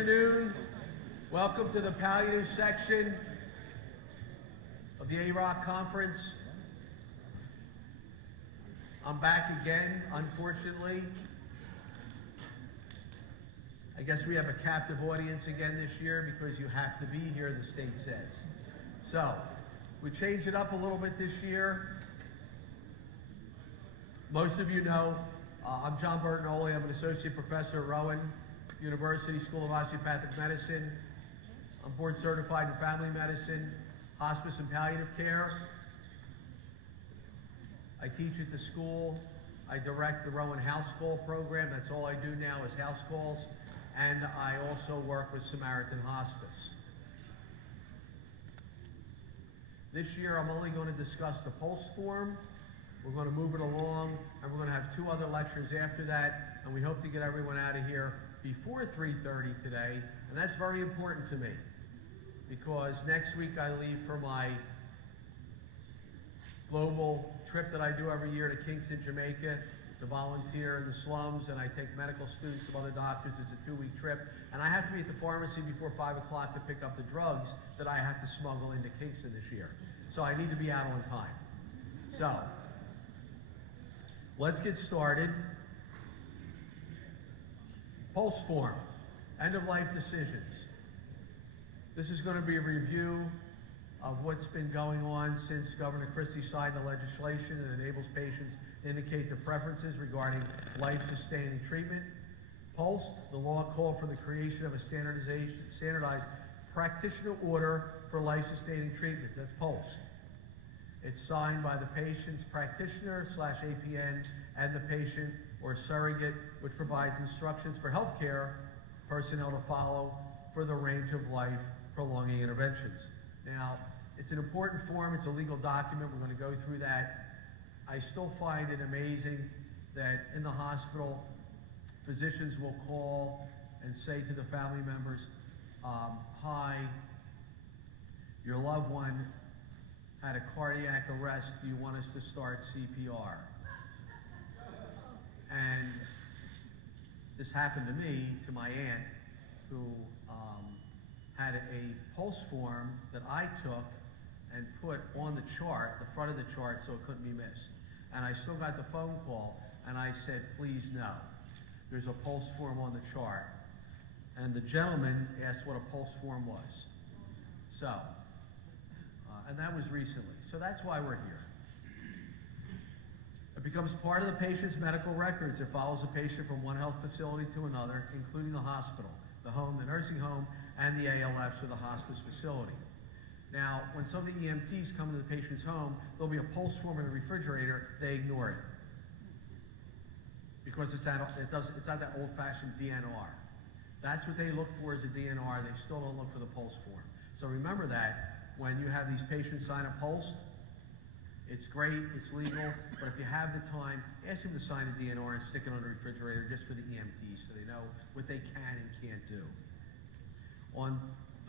afternoon. Welcome to the palliative section of the AROC conference. I'm back again, unfortunately. I guess we have a captive audience again this year because you have to be here, the state says. So, we changed it up a little bit this year. Most of you know, I'm John Bertagnolli. I'm an associate professor at Rowan University School of Osteopathic Medicine. I'm board certified in family medicine, hospice and palliative care. I teach at the school. I direct the Rowan House Call program. That's all I do now is house calls. And I also work with Samaritan Hospice. This year I'm only going to discuss the POLST form. We're going to move it along, and we're going to have 2 other lectures after that, and we hope to get everyone out of here before 3:30 today, and that's very important to me, because next week I leave for my global trip that I do every year to Kingston, Jamaica, to volunteer in the slums, and I take medical students from other doctors. It's a 2-week trip, and I have to be at the pharmacy before 5 o'clock to pick up the drugs that I have to smuggle into Kingston this year. So I need to be out on time. So, let's get started. POLST form, end-of-life decisions. This is going to be a review of what's been going on since Governor Christie signed the legislation that enables patients to indicate their preferences regarding life-sustaining treatment. POLST, the law called for the creation of a standardized practitioner order for life-sustaining treatments. That's POLST. It's signed by the patient's practitioner / APN and the patient or surrogate, which provides instructions for healthcare personnel to follow for the range of life-prolonging interventions. Now, it's an important form. It's a legal document. We're going to go through that. I still find it amazing that in the hospital, physicians will call and say to the family members, hi, your loved one had a cardiac arrest. Do you want us to start CPR? And this happened to me, to my aunt, who had a POLST form that I took and put on the chart, the front of the chart, so it couldn't be missed. And I still got the phone call, and I said, please no. There's a POLST form on the chart. And the gentleman asked what a POLST form was. So, and that was recently. So that's why we're here. It becomes part of the patient's medical records. It follows a patient from one health facility to another, including the hospital, the home, the nursing home, and the ALFs or the hospice facility. Now, when some of the EMTs come to the patient's home, there'll be a POLST form in the refrigerator. They ignore it because it's not that old-fashioned DNR. That's what they look for as a DNR. They still don't look for the POLST form. So remember that when you have these patients sign a POLST. It's great, it's legal, but if you have the time, ask them to sign a DNR and stick it on the refrigerator just for the EMTs so they know what they can and can't do. On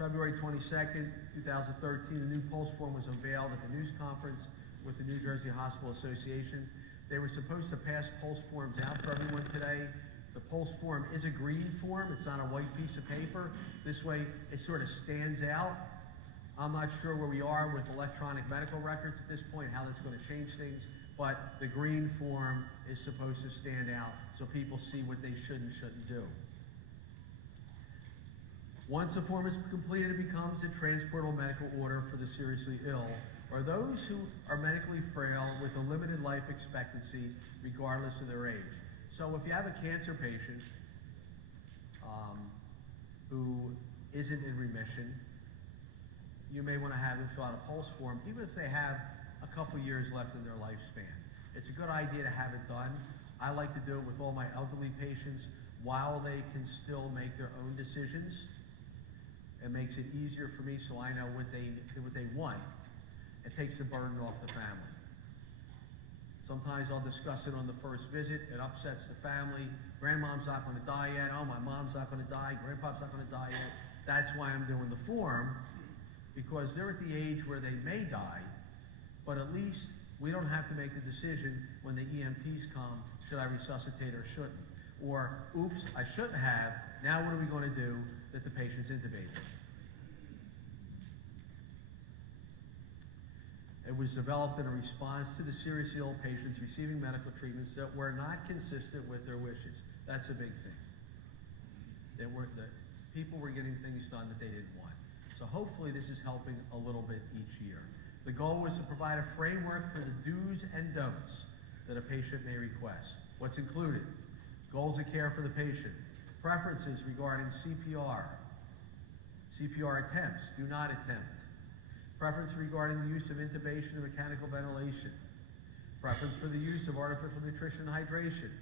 February 22nd, 2013, the new POLST form was unveiled at the news conference with the New Jersey Hospital Association. They were supposed to pass POLST forms out for everyone today. The POLST form is a green form. It's not a white piece of paper. This way, it sort of stands out. I'm not sure where we are with electronic medical records at this point, how that's going to change things, but the green form is supposed to stand out so people see what they should and shouldn't do. Once the form is completed, it becomes a transportable medical order for the seriously ill or those who are medically frail with a limited life expectancy regardless of their age. So if you have a cancer patient who isn't in remission, you may want to have them fill out a POLST form, even if they have a couple years left in their lifespan. It's a good idea to have it done. I like to do it with all my elderly patients while they can still make their own decisions. It makes it easier for me so I know what they want. It takes the burden off the family. Sometimes I'll discuss it on the first visit. It upsets the family. Grandmom's not going to die yet. Oh, my mom's not going to die. Grandpa's not going to die yet. That's why I'm doing the form, because they're at the age where they may die, but at least we don't have to make the decision when the EMTs come, should I resuscitate or shouldn't? Or, oops, I shouldn't have, Now what are we going to do that the patient's intubated? It was developed in a response to the seriously ill patients receiving medical treatments that were not consistent with their wishes. That's a big thing. The people were getting things done that they didn't want. So hopefully this is helping a little bit each year. The goal was to provide a framework for the do's and don'ts that a patient may request. What's included? Goals of care for the patient. Preferences regarding CPR. CPR attempts, do not attempt. Preference regarding the use of intubation and mechanical ventilation. Preference for the use of artificial nutrition and hydration.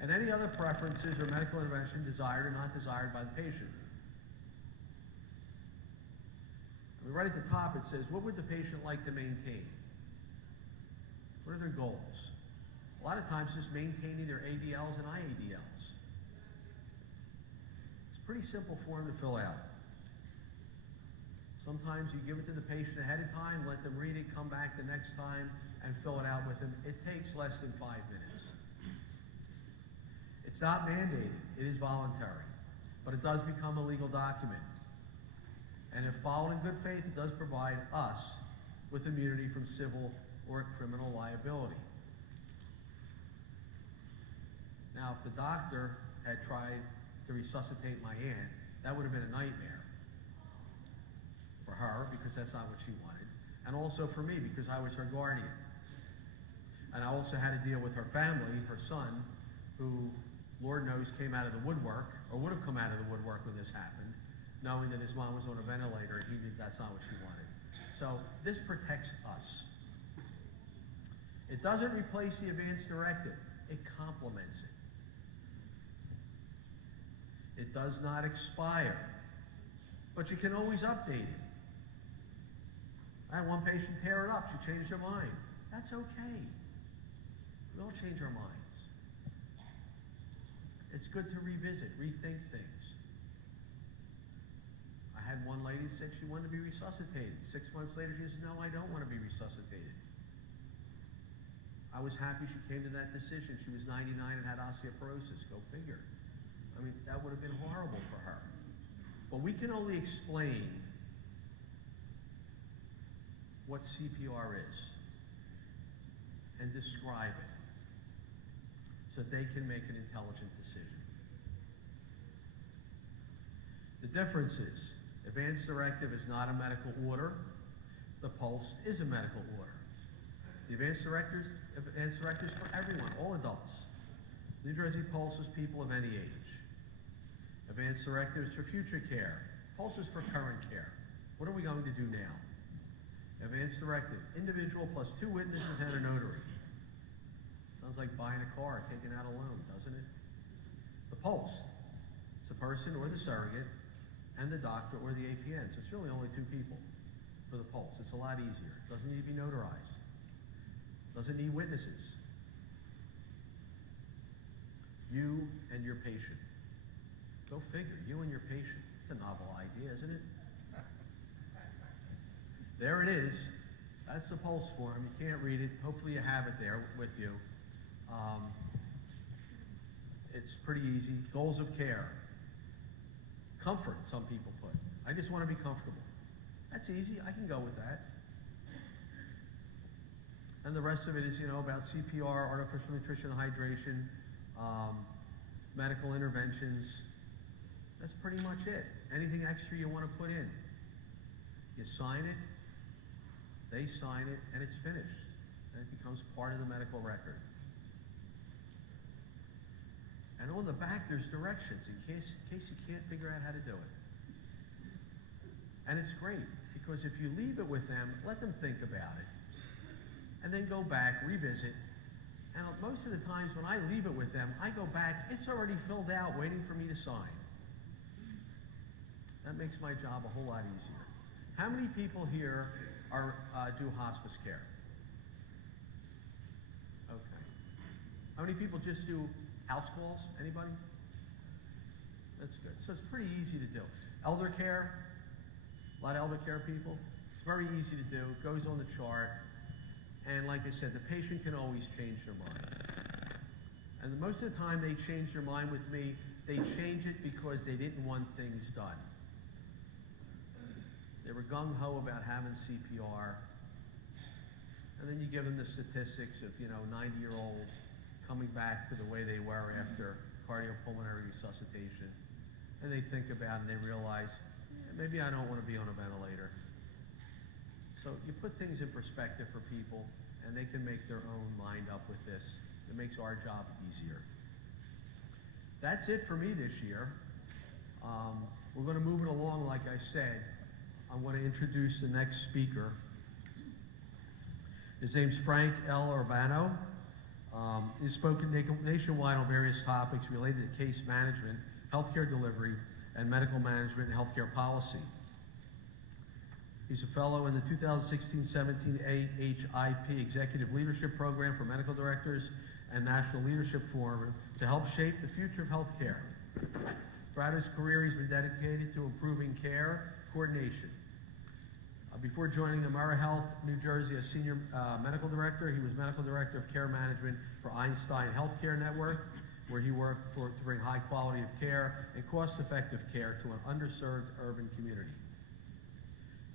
And any other preferences or medical intervention desired or not desired by the patient. I mean, right at the top it says, what would the patient like to maintain? What are their goals? A lot of times just maintaining their ADLs and IADLs. It's a pretty simple form to fill out. Sometimes you give it to the patient ahead of time, let them read it, come back the next time, and fill it out with them. It takes less than 5 minutes. It's not mandated, it is voluntary, but it does become a legal document. And if followed in good faith, it does provide us with immunity from civil or criminal liability. Now, if the doctor had tried to resuscitate my aunt, that would have been a nightmare for her, because that's not what she wanted, and also for me, because I was her guardian. And I also had to deal with her family, her son, who, Lord knows, came out of the woodwork, or would have come out of the woodwork when this happened, knowing that his mom was on a ventilator, and he knew that's not what she wanted. So this protects us. It doesn't replace the advance directive, it complements it. It does not expire, but you can always update it. I had one patient tear it up, she changed her mind. That's okay. We all change our minds. It's good to revisit, rethink things. I had one lady that said she wanted to be resuscitated. 6 months later, she says, no, I don't want to be resuscitated. I was happy she came to that decision. She was 99 and had osteoporosis. Go figure. I mean, that would have been horrible for her. But we can only explain what CPR is and describe it so that they can make an intelligent decision. The difference is, advance directive is not a medical order. The POLST is a medical order. The advance directive is for everyone, all adults. New Jersey POLST is people of any age. Advance directive is for future care. POLST is for current care. What are we going to do now? Advance directive, individual plus 2 witnesses and a notary. Sounds like buying a car, taking out a loan, doesn't it? The POLST, it's the person or the surrogate and the doctor or the APN. So it's really only 2 people for the POLST. It's a lot easier. It doesn't need to be notarized. It doesn't need witnesses. You and your patient. Go figure, you and your patient. It's a novel idea, isn't it? There it is. That's the POLST form. You can't read it. Hopefully you have it there with you. It's pretty easy. Goals of care. Comfort, some people put. I just want to be comfortable. That's easy. I can go with that. And the rest of it is, about CPR, artificial nutrition, hydration, medical interventions. That's pretty much it. Anything extra you want to put in. You sign it, they sign it, and it's finished. And it becomes part of the medical record. And on the back, there's directions in case you can't figure out how to do it. And it's great, because if you leave it with them, let them think about it, and then go back, revisit. And most of the times when I leave it with them, I go back, it's already filled out, waiting for me to sign. That makes my job a whole lot easier. How many people here do hospice care? Okay. How many people just do house calls? Anybody? That's good. So it's pretty easy to do. Elder care, a lot of elder care people. It's very easy to do. It goes on the chart. And like I said, the patient can always change their mind. And most of the time they change their mind with me they change it because they didn't want things done. They were gung-ho about having CPR, and then you give them the statistics of, 90-year-olds coming back to the way they were after cardiopulmonary resuscitation, and they think about it and they realize, maybe I don't want to be on a ventilator. So you put things in perspective for people, and they can make their own mind up with this. It makes our job easier. That's it for me this year. We're going to move it along, like I said. I want to introduce the next speaker. His name's Frank L. Urbano. He's spoken nationwide on various topics related to case management, healthcare delivery, and medical management and healthcare policy. He's a fellow in the 2016-17 AHIP Executive Leadership Program for Medical Directors and National Leadership Forum to help shape the future of healthcare. Throughout his career, he's been dedicated to improving care coordination. Before joining AmeriHealth New Jersey as Senior Medical Director, he was Medical Director of Care Management for Einstein Healthcare Network, where he worked to bring high quality of care and cost-effective care to an underserved urban community.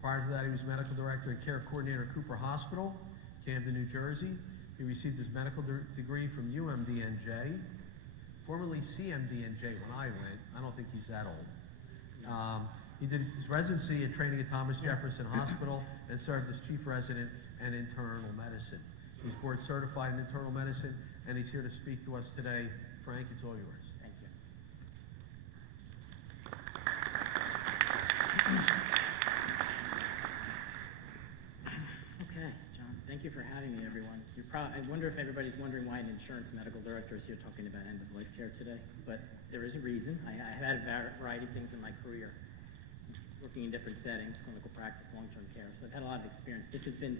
Prior to that, he was Medical Director and Care Coordinator at Cooper Hospital, Camden, New Jersey. He received his medical degree from UMDNJ, formerly CMDNJ when I went. I don't think he's that old. He did his residency and training at Thomas Jefferson Hospital and served as Chief Resident in Internal Medicine. He's board certified in internal medicine, and he's here to speak to us today. Frank, it's all yours. Thank you. Okay, John, thank you for having me, everyone. I wonder if everybody's wondering why an insurance medical director is here talking about end-of-life care today, but there is a reason. I had a variety of things in my career, working in different settings, clinical practice, long-term care, so I've had a lot of experience. This has been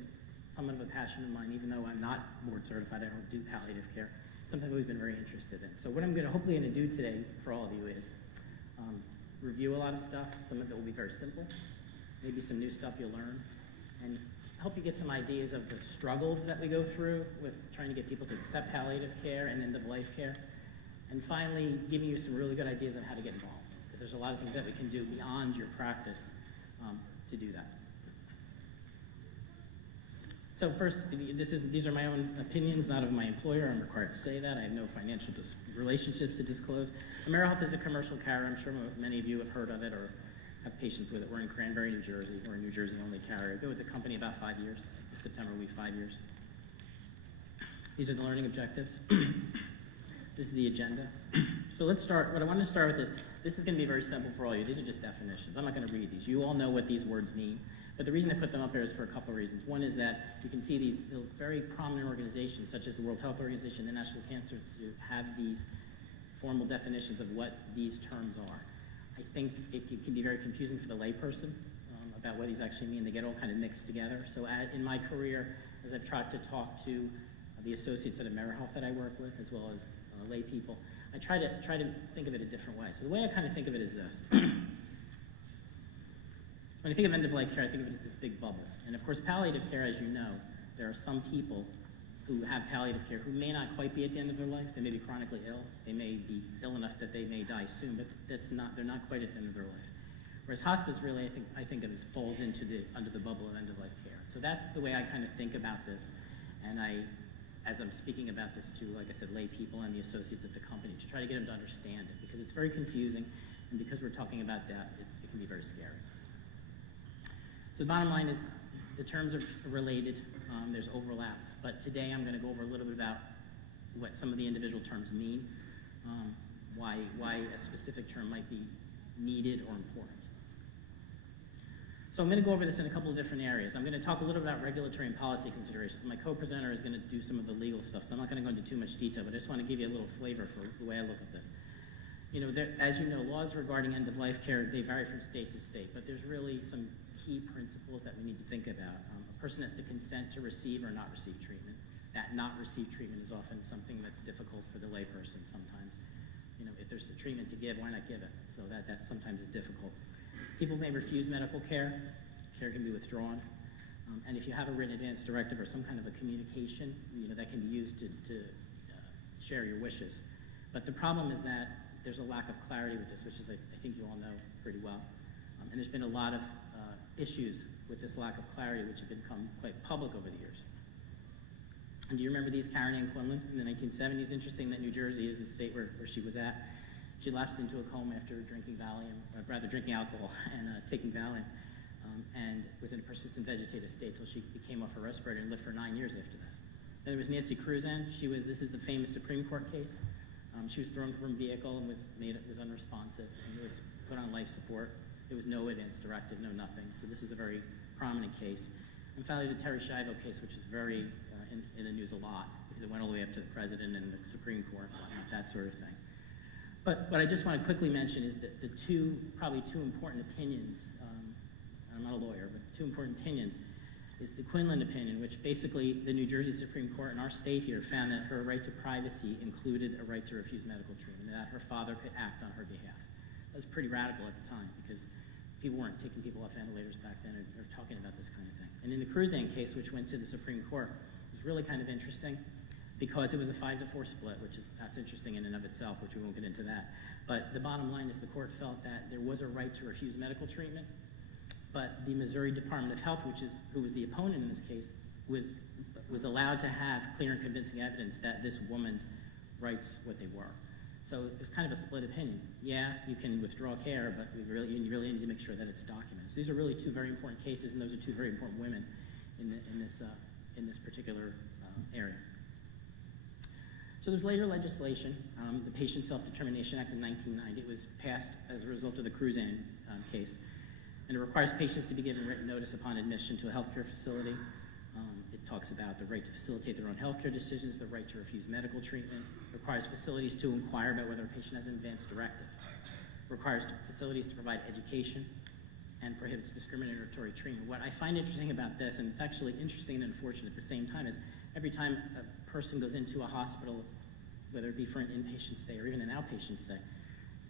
somewhat of a passion of mine, even though I'm not board certified, I don't do palliative care. Something I've always been very interested in. So what I'm hopefully going to do today for all of you is review a lot of stuff. Some of it will be very simple, maybe some new stuff you'll learn, and help you get some ideas of the struggles that we go through with trying to get people to accept palliative care and end-of-life care, and finally giving you some really good ideas on how to get involved. There's a lot of things that we can do beyond your practice to do that. So first, these are my own opinions, not of my employer. I'm required to say that. I have no financial relationships to disclose. AmeriHealth is a commercial carrier. I'm sure many of you have heard of it or have patients with it. We're in Cranberry, New Jersey. We're a New Jersey-only carrier. I've been with the company about 5 years. In September will be 5 years. These are the learning objectives. This is the agenda. So let's start. What I want to start with is, this is going to be very simple for all of you. These are just definitions. I'm not going to read these. You all know what these words mean. But the reason I put them up here is for a couple of reasons. One is that you can see these very prominent organizations, such as the World Health Organization, the National Cancer Institute, have these formal definitions of what these terms are. I think it can be very confusing for the layperson about what these actually mean. They get all kind of mixed together. So in my career, as I've tried to talk to the associates at AmeriHealth that I work with, as well as lay people, I try to think of it a different way. So the way I kind of think of it is this. When I think of end-of-life care, I think of it as this big bubble. And of course, palliative care, as you know, there are some people who have palliative care who may not quite be at the end of their life. They may be chronically ill. They may be ill enough that they may die soon, but they're not quite at the end of their life. Whereas hospice really, I think of as falls under the bubble of end-of-life care. So that's the way I kind of think about this. And as I'm speaking about this to, like I said, lay people and the associates at the company, to try to get them to understand it, because it's very confusing, and because we're talking about death, it can be very scary. So the bottom line is the terms are related, there's overlap, but today I'm going to go over a little bit about what some of the individual terms mean, why a specific term might be needed or important. So I'm going to go over this in a couple of different areas. I'm going to talk a little about regulatory and policy considerations. My co-presenter is going to do some of the legal stuff, so I'm not going to go into too much detail, but I just want to give you a little flavor for the way I look at this. You know, as you know, laws regarding end-of-life care, they vary from state to state, but there's really some key principles that we need to think about. A person has to consent to receive or not receive treatment. That not receive treatment is often something that's difficult for the layperson sometimes. You know, if there's a treatment to give, why not give it? So that sometimes is difficult. People may refuse medical care. Care can be withdrawn. And if you have a written advance directive or some kind of a communication, you know, that can be used to share your wishes. But the problem is that there's a lack of clarity with this, which is, I think you all know pretty well. And there's been a lot of issues with this lack of clarity, which have become quite public over the years. And do you remember these Karen Ann Quinlan in the 1970s? Interesting that New Jersey is the state where she was at. She lapsed into a coma after drinking Valium, drinking alcohol and taking Valium, and was in a persistent vegetative state till she came off her respirator and lived for 9 years after that. Then there was Nancy Cruzan. This is the famous Supreme Court case. She was thrown from a vehicle and was unresponsive and was put on life support. There was no advance directive, no nothing. So this was a very prominent case. And finally, the Terry Schiavo case, which is very in the news a lot because it went all the way up to the president and the Supreme Court, that sort of thing. But what I just want to quickly mention is that probably two important opinions, I'm not a lawyer, but two important opinions is the Quinlan opinion, which basically the New Jersey Supreme Court in our state here found that her right to privacy included a right to refuse medical treatment, that her father could act on her behalf. That was pretty radical at the time because people weren't taking people off ventilators back then or talking about this kind of thing. And in the Cruzan case, which went to the Supreme Court, it was really kind of interesting because it was a 5-4 split, that's interesting in and of itself, which we won't get into that. But the bottom line is the court felt that there was a right to refuse medical treatment, but the Missouri Department of Health, who was the opponent in this case, was allowed to have clear and convincing evidence that this woman's rights what they were. So it was kind of a split opinion. Yeah, you can withdraw care, but you really need to make sure that it's documented. So these are really two very important cases, and those are two very important women in this particular area. So there's later legislation, the Patient Self-Determination Act of 1990. It was passed as a result of the Cruzan case, and it requires patients to be given written notice upon admission to a healthcare facility. It talks about the right to facilitate their own healthcare decisions, the right to refuse medical treatment. It requires facilities to inquire about whether a patient has an advance directive. It requires facilities to provide education and prohibits discriminatory treatment. What I find interesting about this, and it's actually interesting and unfortunate at the same time, is every time a person goes into a hospital, whether it be for an inpatient stay or even an outpatient stay,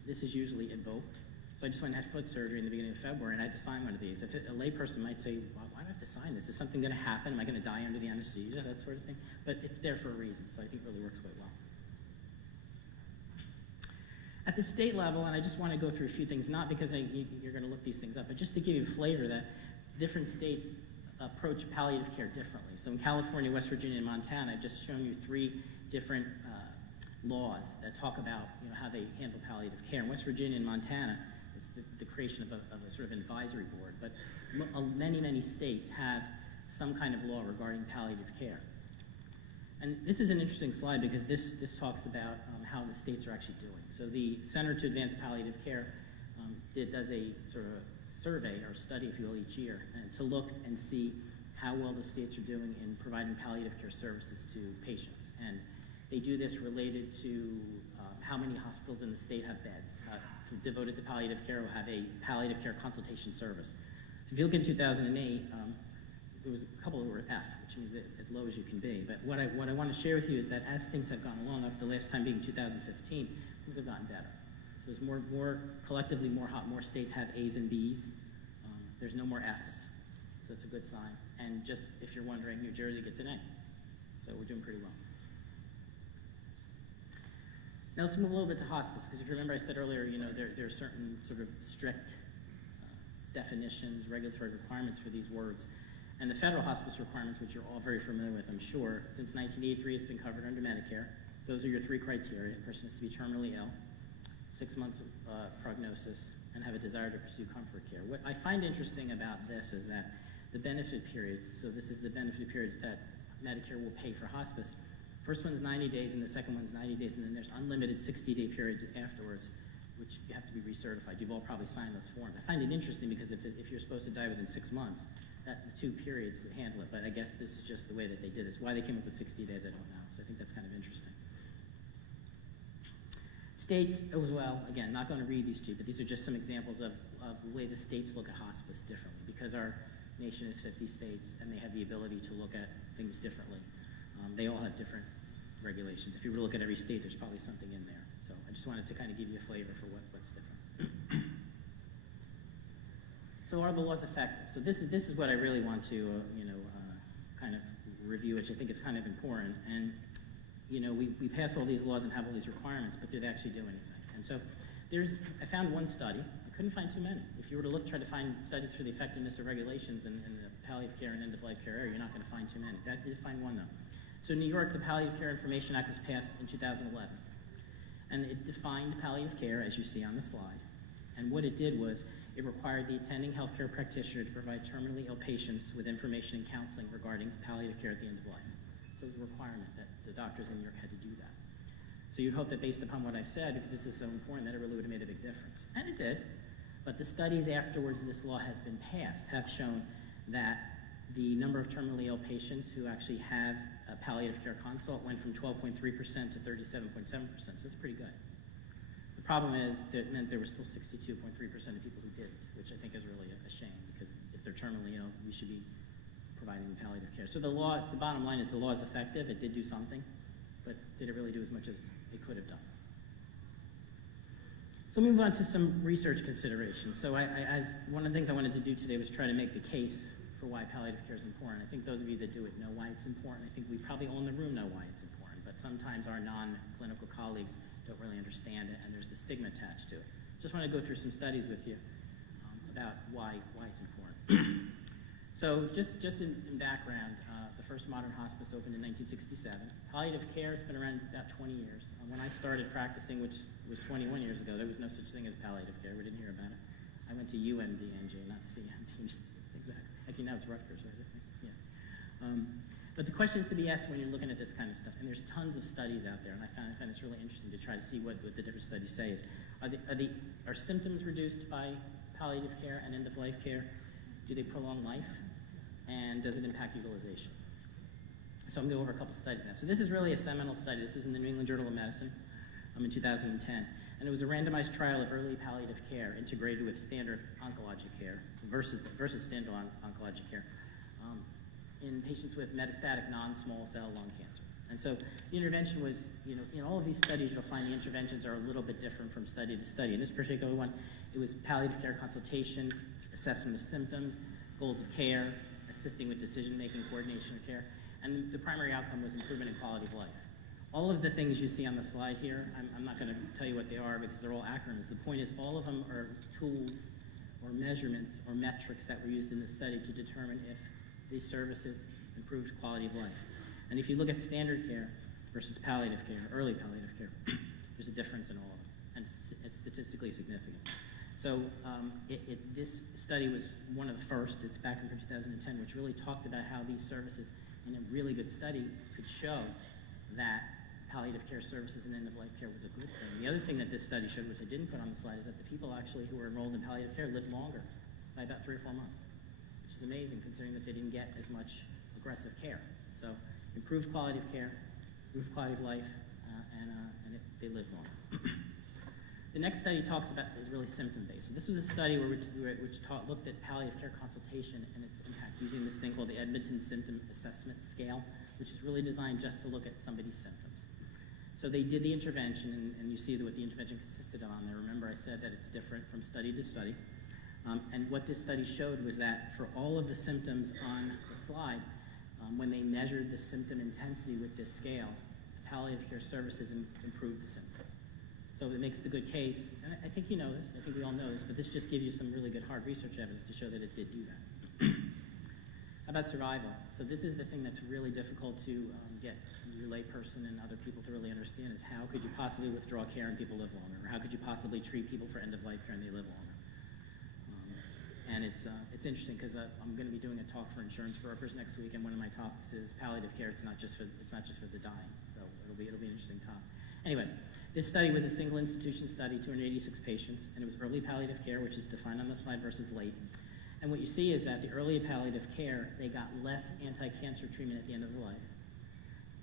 this is usually invoked. So I just went and had foot surgery in the beginning of February, and I had to sign one of these. A layperson might say, well, why do I have to sign this? Is something going to happen? Am I going to die under the anesthesia? That sort of thing. But it's there for a reason, so I think it really works quite well. At the state level, and I just want to go through a few things, not because you're going to look these things up, but just to give you a flavor that different states approach palliative care differently. So in California, West Virginia, and Montana, I've just shown you 3 different laws that talk about how they handle palliative care. In West Virginia and Montana, it's the creation of a sort of advisory board, but many states have some kind of law regarding palliative care. And this is an interesting slide because this talks about how the states are actually doing. So the Center to Advance Palliative Care does a sort of survey or study, if you will, each year to look and see how well the states are doing in providing palliative care services to patients. And they do this related to how many hospitals in the state have beds devoted to palliative care or have a palliative care consultation service. So if you look in 2008, there was a couple that were F, which means as low as you can be. But what I want to share with you is that as things have gone along, up the last time being 2015, things have gotten better. So there's more collectively, more states have A's and B's. There's no more F's, so it's a good sign. And just if you're wondering, New Jersey gets an A, so we're doing pretty well. Now let's move a little bit to hospice, because if you remember I said earlier, there are certain sort of strict definitions, regulatory requirements for these words. And the federal hospice requirements, which you're all very familiar with, I'm sure, since 1983 it's been covered under Medicare. Those are your 3 criteria. A person has to be terminally ill, 6 months of prognosis, and have a desire to pursue comfort care. What I find interesting about this is that the benefit periods, so this is the benefit periods that Medicare will pay for hospice. First one is 90 days, and the second one is 90 days, and then there's unlimited 60-day periods afterwards, which you have to be recertified. You've all probably signed those forms. I find it interesting because if you're supposed to die within 6 months, that the 2 periods would handle it, but I guess this is just the way that they did this. Why they came up with 60 days, I don't know, so I think that's kind of interesting. States, as well, again, not going to read these 2, but these are just some examples of the way the states look at hospice differently, because our nation is 50 states, and they have the ability to look at things differently. They all have different regulations. If you were to look at every state, there's probably something in there. So I just wanted to kind of give you a flavor for what's different. So are the laws effective? So this is what I really want to kind of review, which I think is kind of important. And we pass all these laws and have all these requirements, but do they actually do anything? And so I found one study. I couldn't find too many. If you were to try to find studies for the effectiveness of regulations in the palliative care and end-of-life care area, you're not going to find too many. I did find one, though. So in New York, the Palliative Care Information Act was passed in 2011. And it defined palliative care, as you see on the slide. And what it did was, it required the attending healthcare practitioner to provide terminally ill patients with information and counseling regarding palliative care at the end of life. So it was a requirement that the doctors in New York had to do that. So you'd hope that based upon what I've said, because this is so important, that it really would have made a big difference. And it did. But the studies afterwards this law has been passed have shown that the number of terminally ill patients who actually have a palliative care consult went from 12.3% to 37.7%, so that's pretty good. The problem is that it meant there was still 62.3% of people who didn't, which I think is really a shame, because if they're terminally ill, we should be providing them palliative care. So the bottom line is the law is effective, it did do something, but did it really do as much as it could have done? So move on to some research considerations. So as one of the things I wanted to do today was try to make the case for why palliative care is important. I think those of you that do it know why it's important. I think we probably all in the room know why it's important, but sometimes our non-clinical colleagues don't really understand it, and there's the stigma attached to it. Just want to go through some studies with you about why it's important. So just in background, the first modern hospice opened in 1967. Palliative care, it's been around about 20 years. When I started practicing, which was 21 years ago, there was no such thing as palliative care. We didn't hear about it. I went to UMDNJ, not CME. Exactly. Actually, now it's Rutgers, right? Yeah. But the questions to be asked when you're looking at this kind of stuff, and there's tons of studies out there, and I find it's really interesting to try to see what the different studies say is, are symptoms reduced by palliative care and end-of-life care? Do they prolong life? And does it impact utilization? So I'm going to go over a couple studies now. So this is really a seminal study. This was in the New England Journal of Medicine in 2010. And it was a randomized trial of early palliative care integrated with standard oncologic care versus standard oncologic care in patients with metastatic non-small cell lung cancer. And so the intervention was, in all of these studies, you'll find the interventions are a little bit different from study to study. In this particular one, it was palliative care consultation, assessment of symptoms, goals of care, assisting with decision-making, coordination of care, and the primary outcome was improvement in quality of life. All of the things you see on the slide here, I'm not going to tell you what they are because they're all acronyms. The point is all of them are tools or measurements or metrics that were used in the study to determine if these services improved quality of life. And if you look at standard care versus palliative care, early palliative care, there's a difference in all of them, and it's statistically significant. So this study was one of the first. It's back in 2010, which really talked about how these services, in a really good study, could show that palliative care services and end-of-life care was a good thing. The other thing that this study showed, which I didn't put on the slide, is that the people actually who were enrolled in palliative care lived longer by about 3 or 4 months, which is amazing considering that they didn't get as much aggressive care. So improved quality of care, improved quality of life, and they lived longer. The next study is really symptom-based. So this was a study which looked at palliative care consultation and its impact using this thing called the Edmonton Symptom Assessment Scale, which is really designed just to look at somebody's symptoms. So they did the intervention, and you see what the intervention consisted on there. Remember I said that it's different from study to study. And what this study showed was that for all of the symptoms on the slide, when they measured the symptom intensity with this scale, palliative care services improved the symptoms. So it makes the good case, and I think you know this, I think we all know this, but this just gives you some really good hard research evidence to show that it did do that. How about survival? So this is the thing that's really difficult to get your layperson and other people to really understand is how could you possibly withdraw care and people live longer? Or how could you possibly treat people for end-of-life care and they live longer? And it's interesting because I'm going to be doing a talk for insurance brokers next week, and one of my topics is palliative care. It's not just for the dying, so it'll be an interesting talk. Anyway, this study was a single institution study, 286 patients, and it was early palliative care, which is defined on the slide, versus late. And what you see is that the early palliative care, they got less anti-cancer treatment at the end of the life.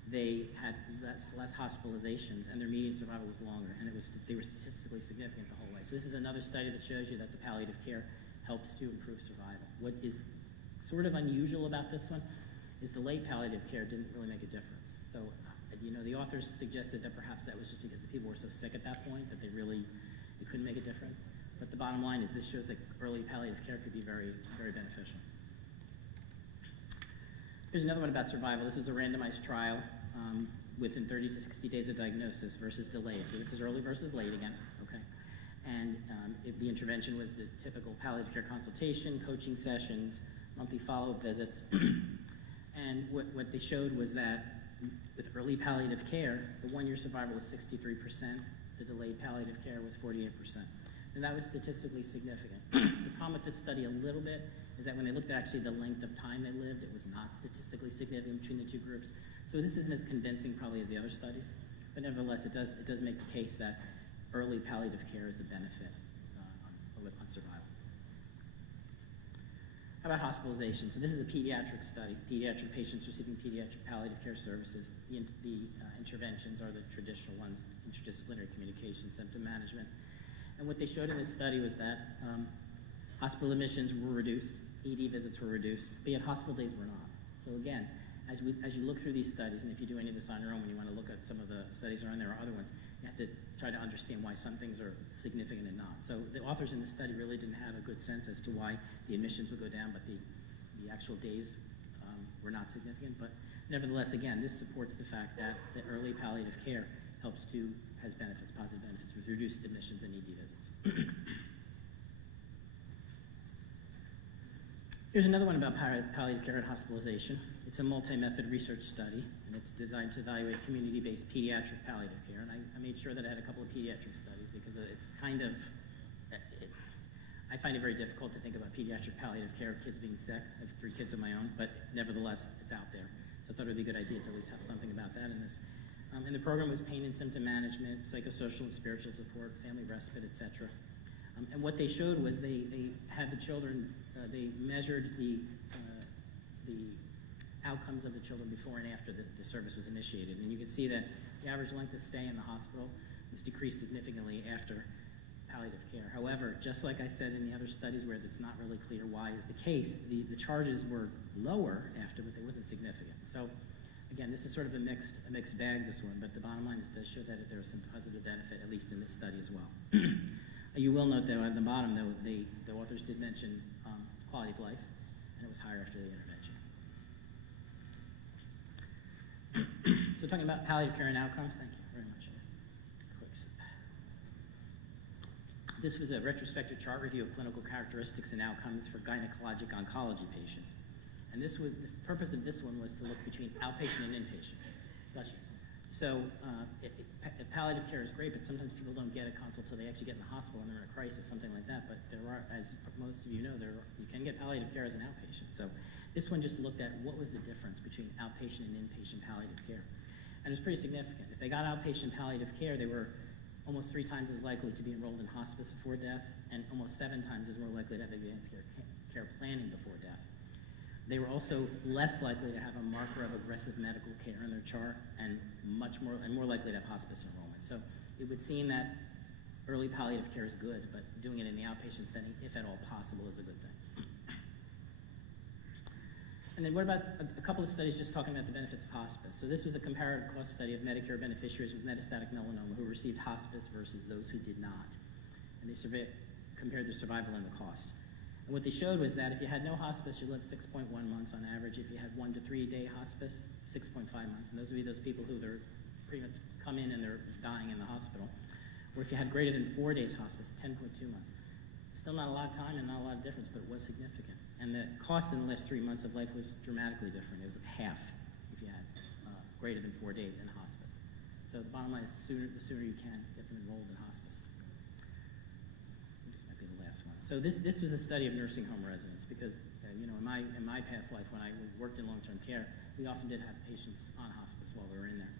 They had less hospitalizations, and their median survival was longer, and they were statistically significant the whole way. So this is another study that shows you that the palliative care helps to improve survival. What is sort of unusual about this one is the late palliative care didn't really make a difference. So, the authors suggested that perhaps that was just because the people were so sick at that point that it couldn't make a difference. But the bottom line is this shows that early palliative care could be very, very beneficial. Here's another one about survival. This was a randomized trial within 30 to 60 days of diagnosis versus delay. So this is early versus late again, okay? And the intervention was the typical palliative care consultation, coaching sessions, monthly follow-up visits. And what they showed was that with early palliative care, the 1-year survival was 63%, the delayed palliative care was 48%. And that was statistically significant. The problem with this study a little bit is that when they looked at actually the length of time they lived, it was not statistically significant between the two groups. So this isn't as convincing probably as the other studies, but nevertheless it does make the case that early palliative care is a benefit on survival. How about hospitalization? So this is a pediatric study. Pediatric patients receiving pediatric palliative care services. The interventions are the traditional ones: interdisciplinary communication, symptom management. And what they showed in this study was that hospital admissions were reduced, ED visits were reduced, but yet hospital days were not. So again, as you look through these studies, and if you do any of this on your own, when you want to look at some of the studies around there or other ones, you have to try to understand why some things are significant and not. So the authors in the study really didn't have a good sense as to why the admissions would go down, but the actual days were not significant. But nevertheless, again, this supports the fact that the early palliative care has benefits, positive benefits, with reduced admissions and ED visits. Here's another one about palliative care and hospitalization. It's a multi-method research study, and it's designed to evaluate community-based pediatric palliative care. And I made sure that I had a couple of pediatric studies because it's kind of, I find it very difficult to think about pediatric palliative care of kids being sick. I have 3 kids of my own, but nevertheless, it's out there. So I thought it would be a good idea to at least have something about that in this. And the program was pain and symptom management, psychosocial and spiritual support, family respite, etc. And what they showed was they had the children, they measured the outcomes of the children before and after the service was initiated. And you can see that the average length of stay in the hospital was decreased significantly after palliative care. However, just like I said in the other studies where it's not really clear why is the case, the charges were lower after, but it wasn't significant. So again, this is sort of a mixed bag, this one, but the bottom line is it does show that there was some positive benefit, at least in this study as well. You will note, though, at the bottom, though, the authors did mention quality of life, and it was higher after the intervention. So talking about palliative care and outcomes, thank you very much. Quick sip. This was a retrospective chart review of clinical characteristics and outcomes for gynecologic oncology patients. And the purpose of this one was to look between outpatient and inpatient. Bless you. So palliative care is great, but sometimes people don't get a consult until they actually get in the hospital and they're in a crisis, something like that. But there are, as most of you know, you can get palliative care as an outpatient. So this one just looked at what was the difference between outpatient and inpatient palliative care. And it was pretty significant. If they got outpatient palliative care, they were almost 3 times as likely to be enrolled in hospice before death, and almost 7 times as more likely to have advanced care planning before death. They were also less likely to have a marker of aggressive medical care in their chart, and more likely to have hospice enrollment. So it would seem that early palliative care is good, but doing it in the outpatient setting, if at all possible, is a good thing. And then what about a couple of studies just talking about the benefits of hospice? So this was a comparative cost study of Medicare beneficiaries with metastatic melanoma who received hospice versus those who did not. And they compared the survival and the cost. And what they showed was that if you had no hospice, you lived 6.1 months on average. If you had 1 to 3 day hospice, 6.5 months. And those would be those people who they're pretty much come in and they're dying in the hospital. Or if you had greater than 4 days hospice, 10.2 months. Still not a lot of time and not a lot of difference, but it was significant. And the cost in the last 3 months of life was dramatically different. It was half if you had greater than 4 days in hospice. So the bottom line is the sooner you can get them enrolled in hospice. This might be the last one. So this was a study of nursing home residents because in my past life when I worked in long-term care, we often did have patients on hospice while we were in there.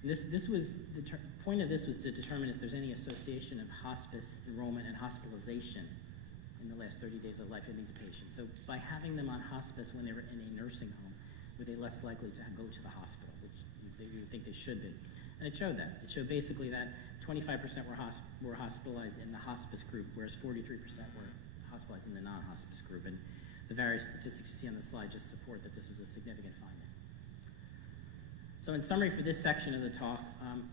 And this was the point of this was to determine if there's any association of hospice enrollment and hospitalization in the last 30 days of life in these patients. So by having them on hospice when they were in a nursing home, were they less likely to go to the hospital, which you would think they should be. And it showed that. It showed basically that 25% were hospitalized in the hospice group, whereas 43% were hospitalized in the non-hospice group. And the various statistics you see on the slide just support that this was a significant finding. So in summary for this section of the talk,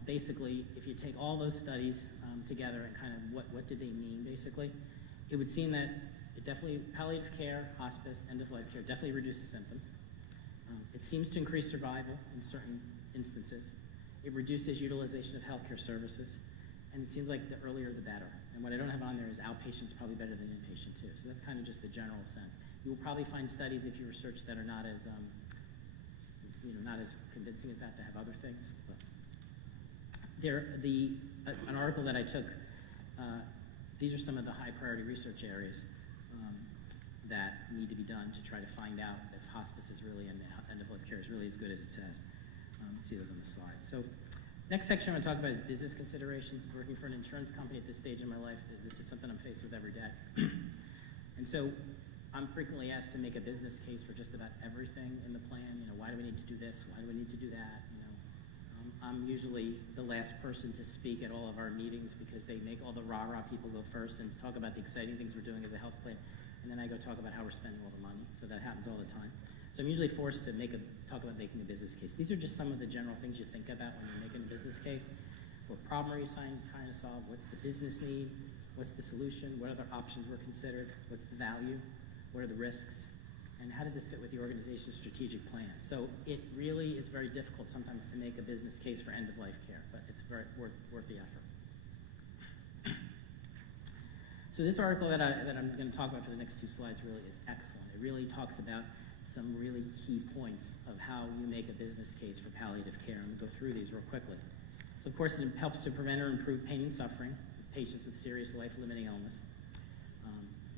basically, if you take all those studies together and kind of what did they mean, basically, it would seem that it definitely, palliative care, hospice, end-of-life care definitely reduces symptoms. It seems to increase survival in certain instances. It reduces utilization of healthcare services. And it seems like the earlier the better. And what I don't have on there is outpatient's probably better than inpatient too. So that's kind of just the general sense. You will probably find studies if you research that are not as, not as convincing as that to have other things. But an article that I took, these are some of the high priority research areas that need to be done to try to find out if hospice is really and end-of-life care is really as good as it says. See those on the slide. So next section I'm going to talk about is business considerations. Working for an insurance company at this stage in my life, this is something I'm faced with every day. And so I'm frequently asked to make a business case for just about everything in the plan. Why do we need to do this? Why do we need to do that? I'm usually the last person to speak at all of our meetings because they make all the rah-rah people go first and talk about the exciting things we're doing as a health plan. And then I go talk about how we're spending all the money. So that happens all the time. So I'm usually forced to talk about making a business case. These are just some of the general things you think about when you're making a business case. What problem are you trying to solve? What's the business need? What's the solution? What other options were considered? What's the value? What are the risks? And how does it fit with the organization's strategic plan? So it really is very difficult sometimes to make a business case for end-of-life care, but it's very worth the effort. So this article that I'm going to talk about for the next two slides really is excellent. It really talks about some really key points of how you make a business case for palliative care. I'm going to go through these real quickly. So of course it helps to prevent or improve pain and suffering of patients with serious life-limiting illness.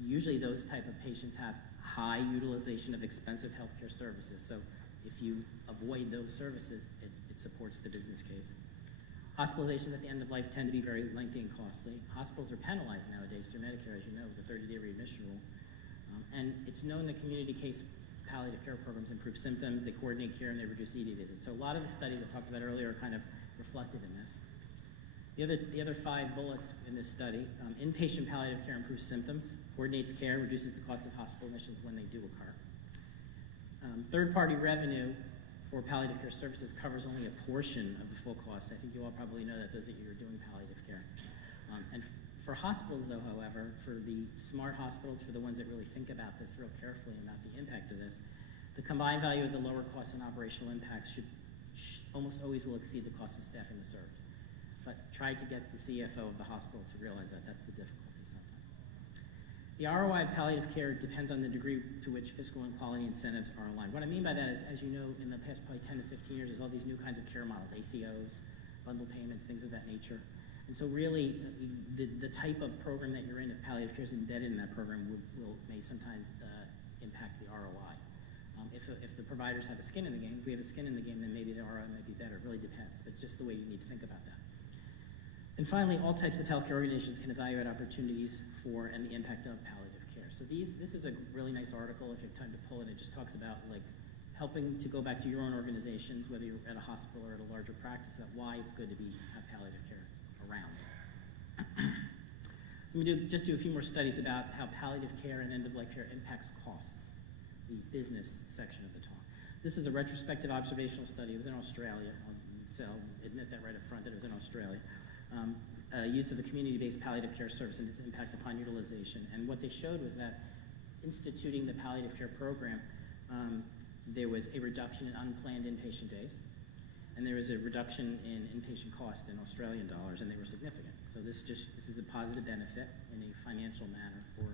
Usually those type of patients have high utilization of expensive healthcare services. So if you avoid those services, it supports the business case. Hospitalizations at the end of life tend to be very lengthy and costly. Hospitals are penalized nowadays through Medicare, as you know, with the 30-day readmission rule. And it's known that community case palliative care programs improve symptoms, they coordinate care, and they reduce ED visits. So a lot of the studies I talked about earlier are kind of reflected in this. The other 5 bullets in this study, inpatient palliative care improves symptoms, coordinates care, reduces the cost of hospital admissions when they do occur. Third-party revenue for palliative care services covers only a portion of the full cost. I think you all probably know that, those that you are doing palliative care. And for hospitals, though, however, for the smart hospitals, for the ones that really think about this real carefully and about the impact of this, the combined value of the lower costs and operational impacts almost always will exceed the cost of staffing the service. But try to get the CFO of the hospital to realize that. That's the difficulty sometimes. The ROI of palliative care depends on the degree to which fiscal and quality incentives are aligned. What I mean by that is, as you know, in the past probably 10 to 15 years, there's all these new kinds of care models, ACOs, bundle payments, things of that nature. And so really, the type of program that you're in, if palliative care is embedded in that program, may sometimes impact the ROI. If the providers have a skin in the game, if we have a skin in the game, then maybe the ROI might be better. It really depends, but it's just the way you need to think about that. And finally, all types of healthcare organizations can evaluate opportunities for and the impact of palliative care. So this is a really nice article. If you have time to pull it, it just talks about helping to go back to your own organizations, whether you're at a hospital or at a larger practice, about why it's good to have palliative care around. Let me just do a few more studies about how palliative care and end-of-life care impacts costs, the business section of the talk. This is a retrospective observational study. It was in Australia. I'll admit that right up front that it was in Australia. Use of a community-based palliative care service and its impact upon utilization. And what they showed was that instituting the palliative care program, there was a reduction in unplanned inpatient days, and there was a reduction in inpatient costs in Australian dollars, and they were significant. So this is a positive benefit in a financial manner for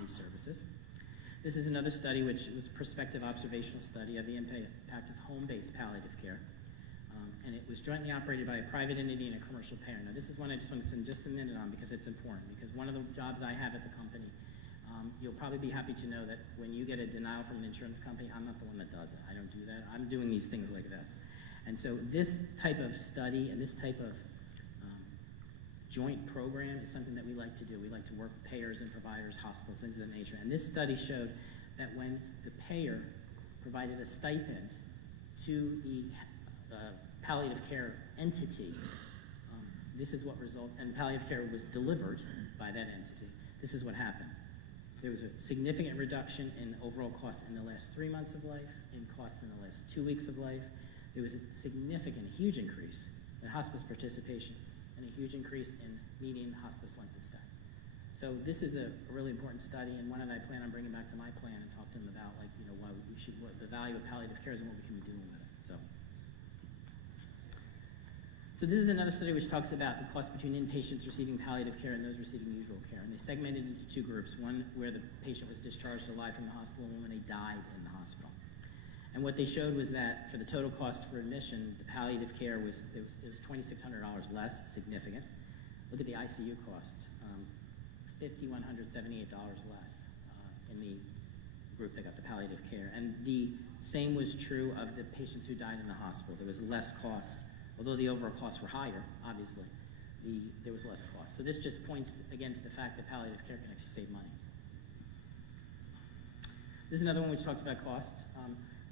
these services. This is another study, which was a prospective observational study of the impact of home-based palliative care. And it was jointly operated by a private entity and a commercial payer. Now, this is one I just want to spend just a minute on because it's important. Because one of the jobs I have at the company, you'll probably be happy to know that when you get a denial from an insurance company, I'm not the one that does it. I don't do that. I'm doing these things like this. And so this type of study and this type of joint program is something that we like to do. We like to work with payers and providers, hospitals, things of that nature. And this study showed that when the payer provided a stipend to the palliative care entity, this is what resulted, and palliative care was delivered by that entity. This is what happened. There was a significant reduction in overall costs in the last 3 months of life, in costs in the last 2 weeks of life. There was a significant, huge increase in hospice participation and a huge increase in median hospice length of stay. So this is a really important study, and one that I plan on bringing back to my plan and talk to them about, why we should, what the value of palliative care is and what we can be doing with it. So So this is another study which talks about the cost between inpatients receiving palliative care and those receiving usual care. And they segmented into two groups, one where the patient was discharged alive from the hospital and one when they died in the hospital. And what they showed was that for the total cost for admission, the palliative care was $2,600 less, significant. Look at the ICU costs, $5,178 less in the group that got the palliative care. And the same was true of the patients who died in the hospital. There was less cost. Although the overall costs were higher, obviously, there was less cost. So this just points, again, to the fact that palliative care can actually save money. This is another one which talks about costs.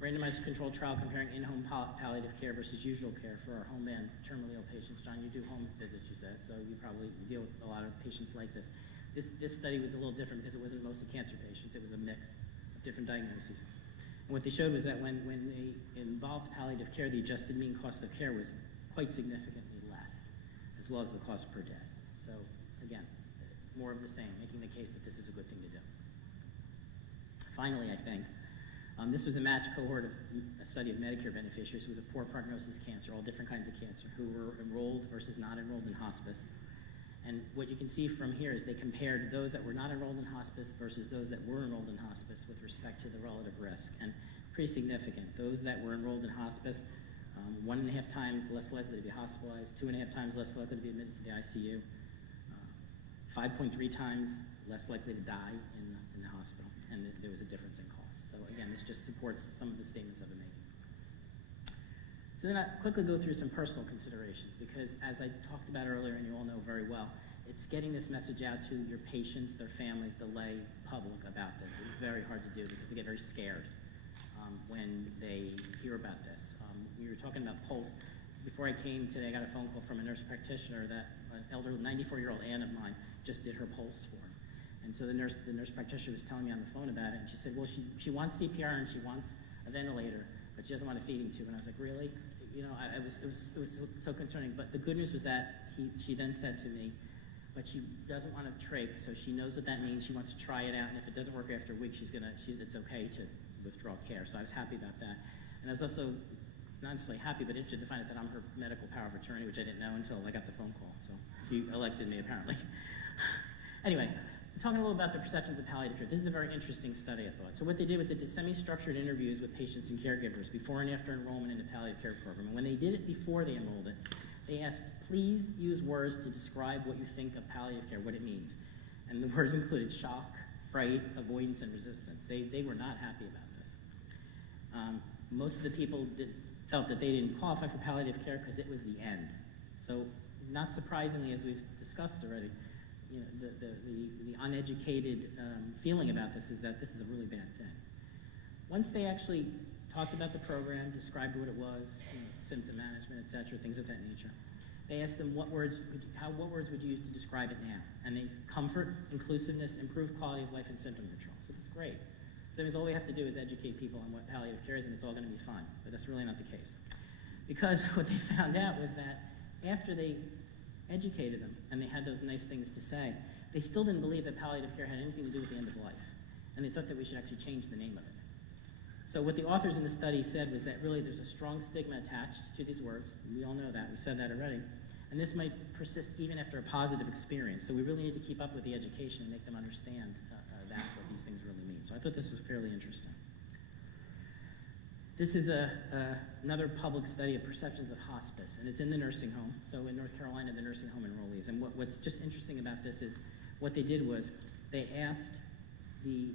Randomized controlled trial comparing in-home palliative care versus usual care for our home and terminally ill patients. John, you do home visits, you said, so you probably deal with a lot of patients like this. This study was a little different because it wasn't mostly cancer patients. It was a mix of different diagnoses. And what they showed was that when they involved palliative care, the adjusted mean cost of care was quite significantly less, as well as the cost per day. So again, more of the same, making the case that this is a good thing to do. Finally, I think, this was a matched cohort of a study of Medicare beneficiaries with a poor prognosis cancer, all different kinds of cancer, who were enrolled versus not enrolled in hospice. And what you can see from here is they compared those that were not enrolled in hospice versus those that were enrolled in hospice with respect to the relative risk, and pretty significant. Those that were enrolled in hospice, 1.5 times less likely to be hospitalized, 2.5 times less likely to be admitted to the ICU, 5.3 times less likely to die in the hospital, and there was a difference in cost. So again, this just supports some of the statements I've been making. So then I quickly go through some personal considerations, because as I talked about earlier, and you all know very well, it's getting this message out to your patients, their families, the lay public about this. It's very hard to do because they get very scared when they hear about this. We were talking about POLST. Before I came today, I got a phone call from a nurse practitioner that an elderly 94-year-old aunt of mine just did her POLST form. And so the nurse practitioner was telling me on the phone about it, and she said, well, she wants CPR and she wants a ventilator, but she doesn't want a feeding tube. And I was like, really? You know, it was so concerning. But the good news was that she then said to me, but she doesn't want a trach, so she knows what that means. She wants to try it out, and if it doesn't work after a week, it's okay to withdraw care. So I was happy about that. And I was also not necessarily happy, but interested to find out that I'm her medical power of attorney, which I didn't know until I got the phone call. So she elected me, apparently. Anyway, talking a little about the perceptions of palliative care. This is a very interesting study, I thought. So what they did was they did semi-structured interviews with patients and caregivers before and after enrollment in the palliative care program. And when they did it before they enrolled it, they asked, please use words to describe what you think of palliative care, what it means. And the words included shock, fright, avoidance, and resistance. They were not happy about this. Most of the people felt that they didn't qualify for palliative care because it was the end. So not surprisingly, as we've discussed already, you know, the uneducated feeling about this is that this is a really bad thing. Once they actually talked about the program, described what it was, you know, symptom management, et cetera, things of that nature, they asked them what words would you use to describe it now? And they said comfort, inclusiveness, improved quality of life, and symptom control. So that's great. So that means all we have to do is educate people on what palliative care is, and it's all going to be fun. But that's really not the case. Because what they found out was that after they educated them and they had those nice things to say, they still didn't believe that palliative care had anything to do with the end of life. And they thought that we should actually change the name of it. So what the authors in the study said was that really there's a strong stigma attached to these words. We all know that. We said that already. And this might persist even after a positive experience. So we really need to keep up with the education and make them understand what these things really mean. So I thought this was fairly interesting. This is another public study of perceptions of hospice, and it's in the nursing home. So in North Carolina, the nursing home enrollees. And what's just interesting about this is what they did was they asked the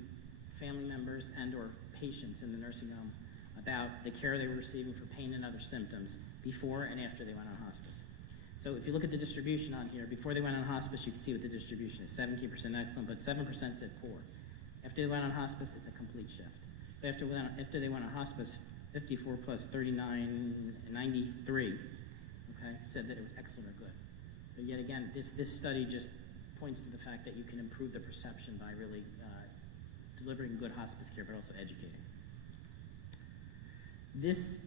family members and or patients in the nursing home about the care they were receiving for pain and other symptoms before and after they went on hospice. So if you look at the distribution on here, before they went on hospice, you can see what the distribution is. 17% excellent, but 7% said poor. After they went on hospice, it's a complete shift. But after they went on hospice, 54 plus 39, 93, okay, said that it was excellent or good. So yet again, this study just points to the fact that you can improve the perception by really delivering good hospice care, but also educating. This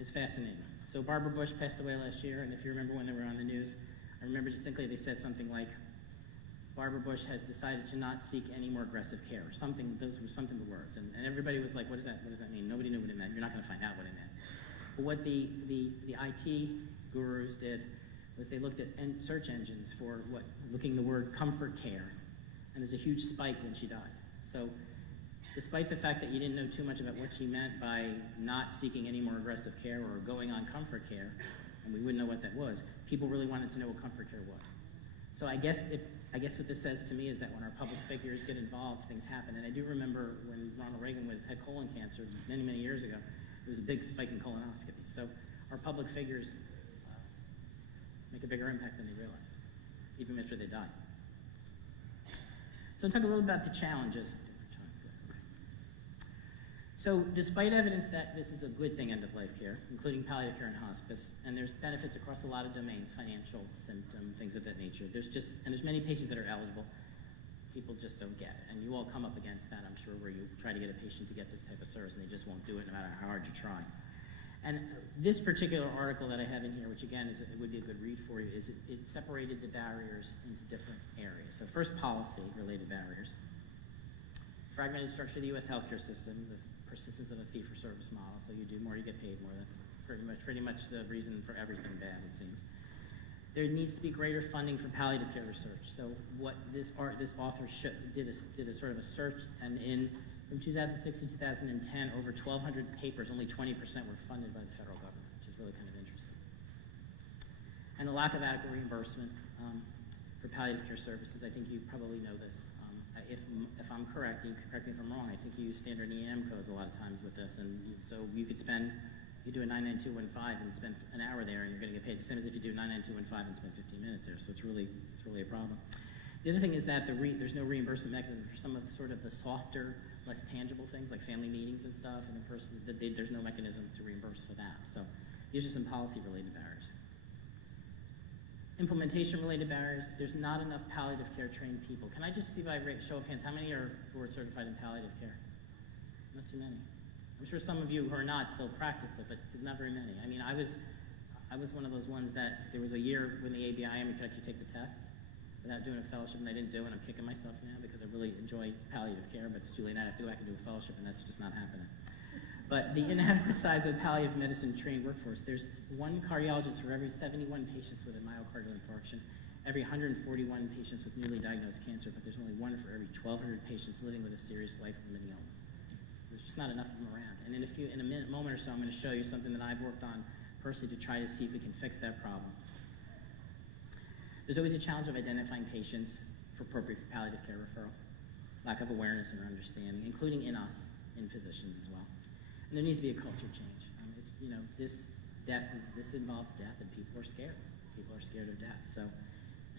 is fascinating. So Barbara Bush passed away last year, and if you remember when they were on the news, I remember distinctly they said something like, Barbara Bush has decided to not seek any more aggressive care, or something, those were something the words. And everybody was like, what does that mean? Nobody knew what it meant. You're not going to find out what it meant. But what the IT gurus did was they looked at search engines for looking the word comfort care, and there's a huge spike when she died. So despite the fact that you didn't know too much about what she meant by not seeking any more aggressive care or going on comfort care, and we wouldn't know what that was, people really wanted to know what comfort care was. So I guess what this says to me is that when our public figures get involved, things happen. And I do remember when Ronald Reagan had colon cancer many, many years ago, there was a big spike in colonoscopy. So our public figures make a bigger impact than they realize, even after they die. So I'll talk a little about the challenges. So despite evidence that this is a good thing, end-of-life care, including palliative care and hospice, and there's benefits across a lot of domains, financial, symptom, things of that nature, there's many patients that are eligible. People just don't get it. And you all come up against that, I'm sure, where you try to get a patient to get this type of service and they just won't do it no matter how hard you try. And this particular article that I have in here, which again it would be a good read for you, is it separated the barriers into different areas. So first, policy-related barriers. Fragmented structure of the U.S. healthcare system, the persistence of a fee-for-service model, so you do more, you get paid more. That's pretty much the reason for everything bad, it seems. There needs to be greater funding for palliative care research. So what this author did a sort of a search, and from 2006 to 2010, over 1,200 papers, only 20% were funded by the federal government, which is really kind of interesting. And the lack of adequate reimbursement for palliative care services. I think you probably know this. If I'm correct, you can correct me if I'm wrong, I think you use standard E&M codes a lot of times with this, and so you could you do a 99215 and spend an hour there, and you're going to get paid the same as if you do 99215 and spend 15 minutes there. So it's really a problem. The other thing is that there's no reimbursement mechanism for some of the softer, less tangible things like family meetings and stuff, and there's no mechanism to reimburse for that. So these are some policy-related barriers. Implementation-related barriers, there's not enough palliative care trained people. Can I just see by show of hands, how many are board certified in palliative care? Not too many. I'm sure some of you who are not still practice it, but it's not very many. I mean, I was one of those ones that there was a year when the ABIM, you could actually take the test without doing a fellowship, and I didn't do it, and I'm kicking myself now because I really enjoy palliative care, but it's too late now. I have to go back and do a fellowship, and that's just not happening. But the inadequate size of palliative medicine trained workforce, there's one cardiologist for every 71 patients with a myocardial infarction, every 141 patients with newly diagnosed cancer, but there's only one for every 1,200 patients living with a serious life-limiting illness. There's just not enough of them around. And in a moment or so, I'm going to show you something that I've worked on personally to try to see if we can fix that problem. There's always a challenge of identifying patients for appropriate palliative care referral, lack of awareness and understanding, including in us, in physicians as well. And there needs to be a culture change. This involves death, and people are scared. People are scared of death. So,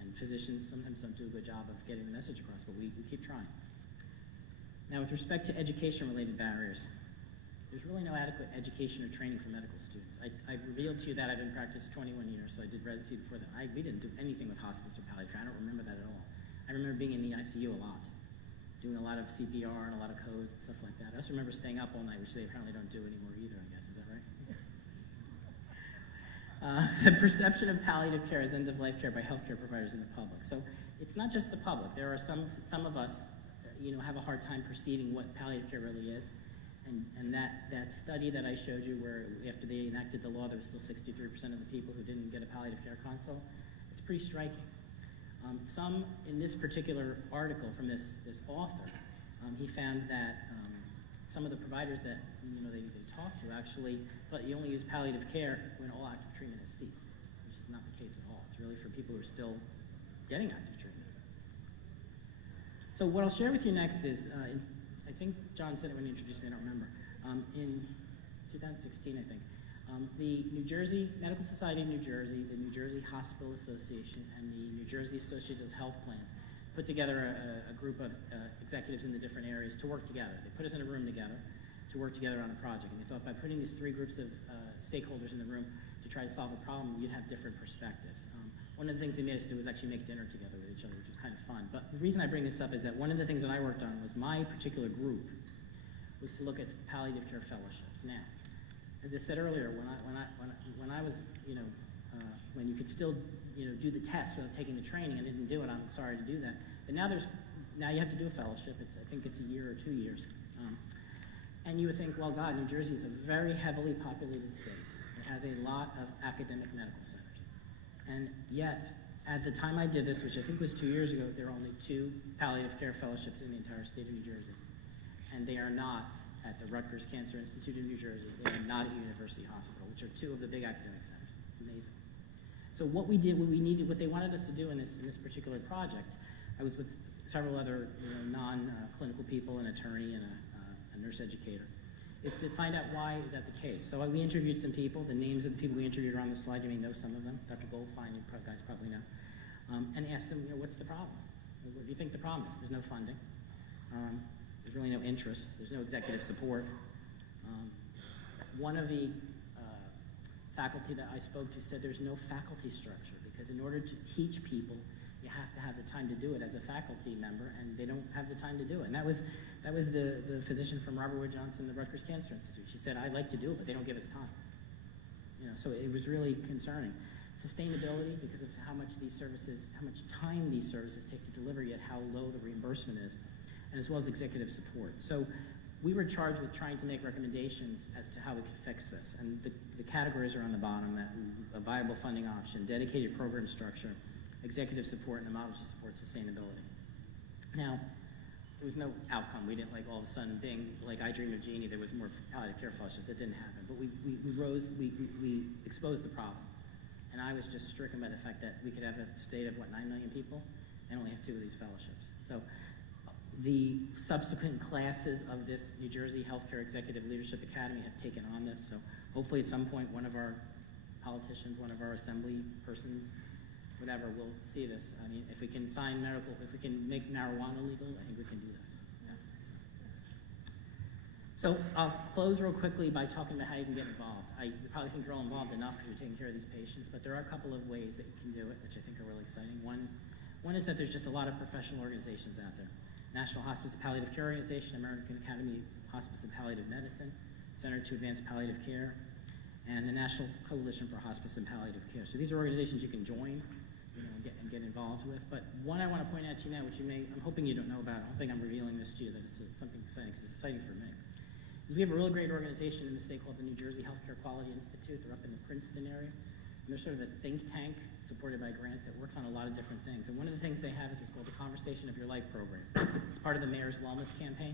and physicians sometimes don't do a good job of getting the message across, but we keep trying. Now, with respect to education-related barriers, there's really no adequate education or training for medical students. I revealed to you that I've been in practice 21 years, so I did residency before that. We didn't do anything with hospice or palliative care. I don't remember that at all. I remember being in the ICU a lot, doing a lot of CPR and a lot of codes and stuff like that. I also remember staying up all night, which they apparently don't do anymore either, I guess. Is that right? The perception of palliative care as end-of-life care by healthcare providers and the public. So it's not just the public. There are some of us, have a hard time perceiving what palliative care really is. And that study that I showed you where after they enacted the law, there was still 63% of the people who didn't get a palliative care consult, it's pretty striking. In this particular article from this author, he found that some of the providers that they talked to actually thought you only use palliative care when all active treatment has ceased, which is not the case at all. It's really for people who are still getting active treatment. So what I'll share with you next is, I think John said it when he introduced me, I don't remember. In 2016, I think, the New Jersey Medical Society of New Jersey, the New Jersey Hospital Association, and the New Jersey Association of Health Plans put together a group of executives in the different areas to work together. They put us in a room together to work together on a project. And they thought by putting these three groups of stakeholders in the room to try to solve a problem, you'd have different perspectives. One of the things they made us do was actually make dinner together with each other, which was kind of fun. But the reason I bring this up is that one of the things that I worked on was my particular group was to look at palliative care fellowships. Now, as I said earlier, when I was, when you could still, do the test without taking the training, I didn't do it. I'm sorry to do that. But now you have to do a fellowship. I think it's a year or 2 years. And you would think, well, God, New Jersey is a very heavily populated state. It has a lot of academic medical centers. And yet, at the time I did this, which I think was 2 years ago, there are only 2 palliative care fellowships in the entire state of New Jersey. And they are not at the Rutgers Cancer Institute of New Jersey. They are not at University Hospital, which are 2 of the big academic centers. It's amazing. So what we did, what they wanted us to do in this particular project, I was with several other non-clinical people, an attorney and a nurse educator, is to find out why is that the case. So we interviewed some people. The names of the people we interviewed are on the slide. You may know some of them. Dr. Goldfein, you guys probably know. And asked them, what's the problem? What do you think the problem is? There's no funding. There's really no interest. There's no executive support. One of the faculty that I spoke to said there's no faculty structure because in order to teach people, you have to have the time to do it as a faculty member, and they don't have the time to do it. And that was the physician from Robert Wood Johnson, the Rutgers Cancer Institute. She said, I'd like to do it, but they don't give us time. So it was really concerning. Sustainability, because of how much time these services take to deliver, yet how low the reimbursement is, and as well as executive support. So we were charged with trying to make recommendations as to how we could fix this. And the categories are on the bottom, that a viable funding option, dedicated program structure, executive support, and a model to support sustainability. Now, there was no outcome. We didn't all of a sudden, bing, like I Dream of Genie, there was more palliative care fellowship. That didn't happen. But we exposed the problem. And I was just stricken by the fact that we could have a state of, 9 million people and only have 2 of these fellowships. So the subsequent classes of this New Jersey Healthcare Executive Leadership Academy have taken on this. So hopefully at some point, one of our politicians, one of our assembly persons, whatever, will see this. I mean, if we can if we can make marijuana legal, I think we can do this. Yeah. So I'll close real quickly by talking about how you can get involved. You probably think you're all involved enough because you're taking care of these patients, but there are a couple of ways that you can do it, which I think are really exciting. One is that there's just a lot of professional organizations out there. National Hospice Palliative Care Organization, American Academy of Hospice and Palliative Medicine, Center to Advance Palliative Care, and the National Coalition for Hospice and Palliative Care. So these are organizations you can join and get involved with. But one I want to point out to you now, which I'm hoping you don't know about, I don't think I'm revealing this to you, that it's something exciting, because it's exciting for me, is we have a really great organization in the state called the New Jersey Healthcare Quality Institute. They're up in the Princeton area. And they're sort of a think tank supported by grants that works on a lot of different things. And one of the things they have is what's called the Conversation of Your Life program. It's part of the Mayor's Wellness Campaign.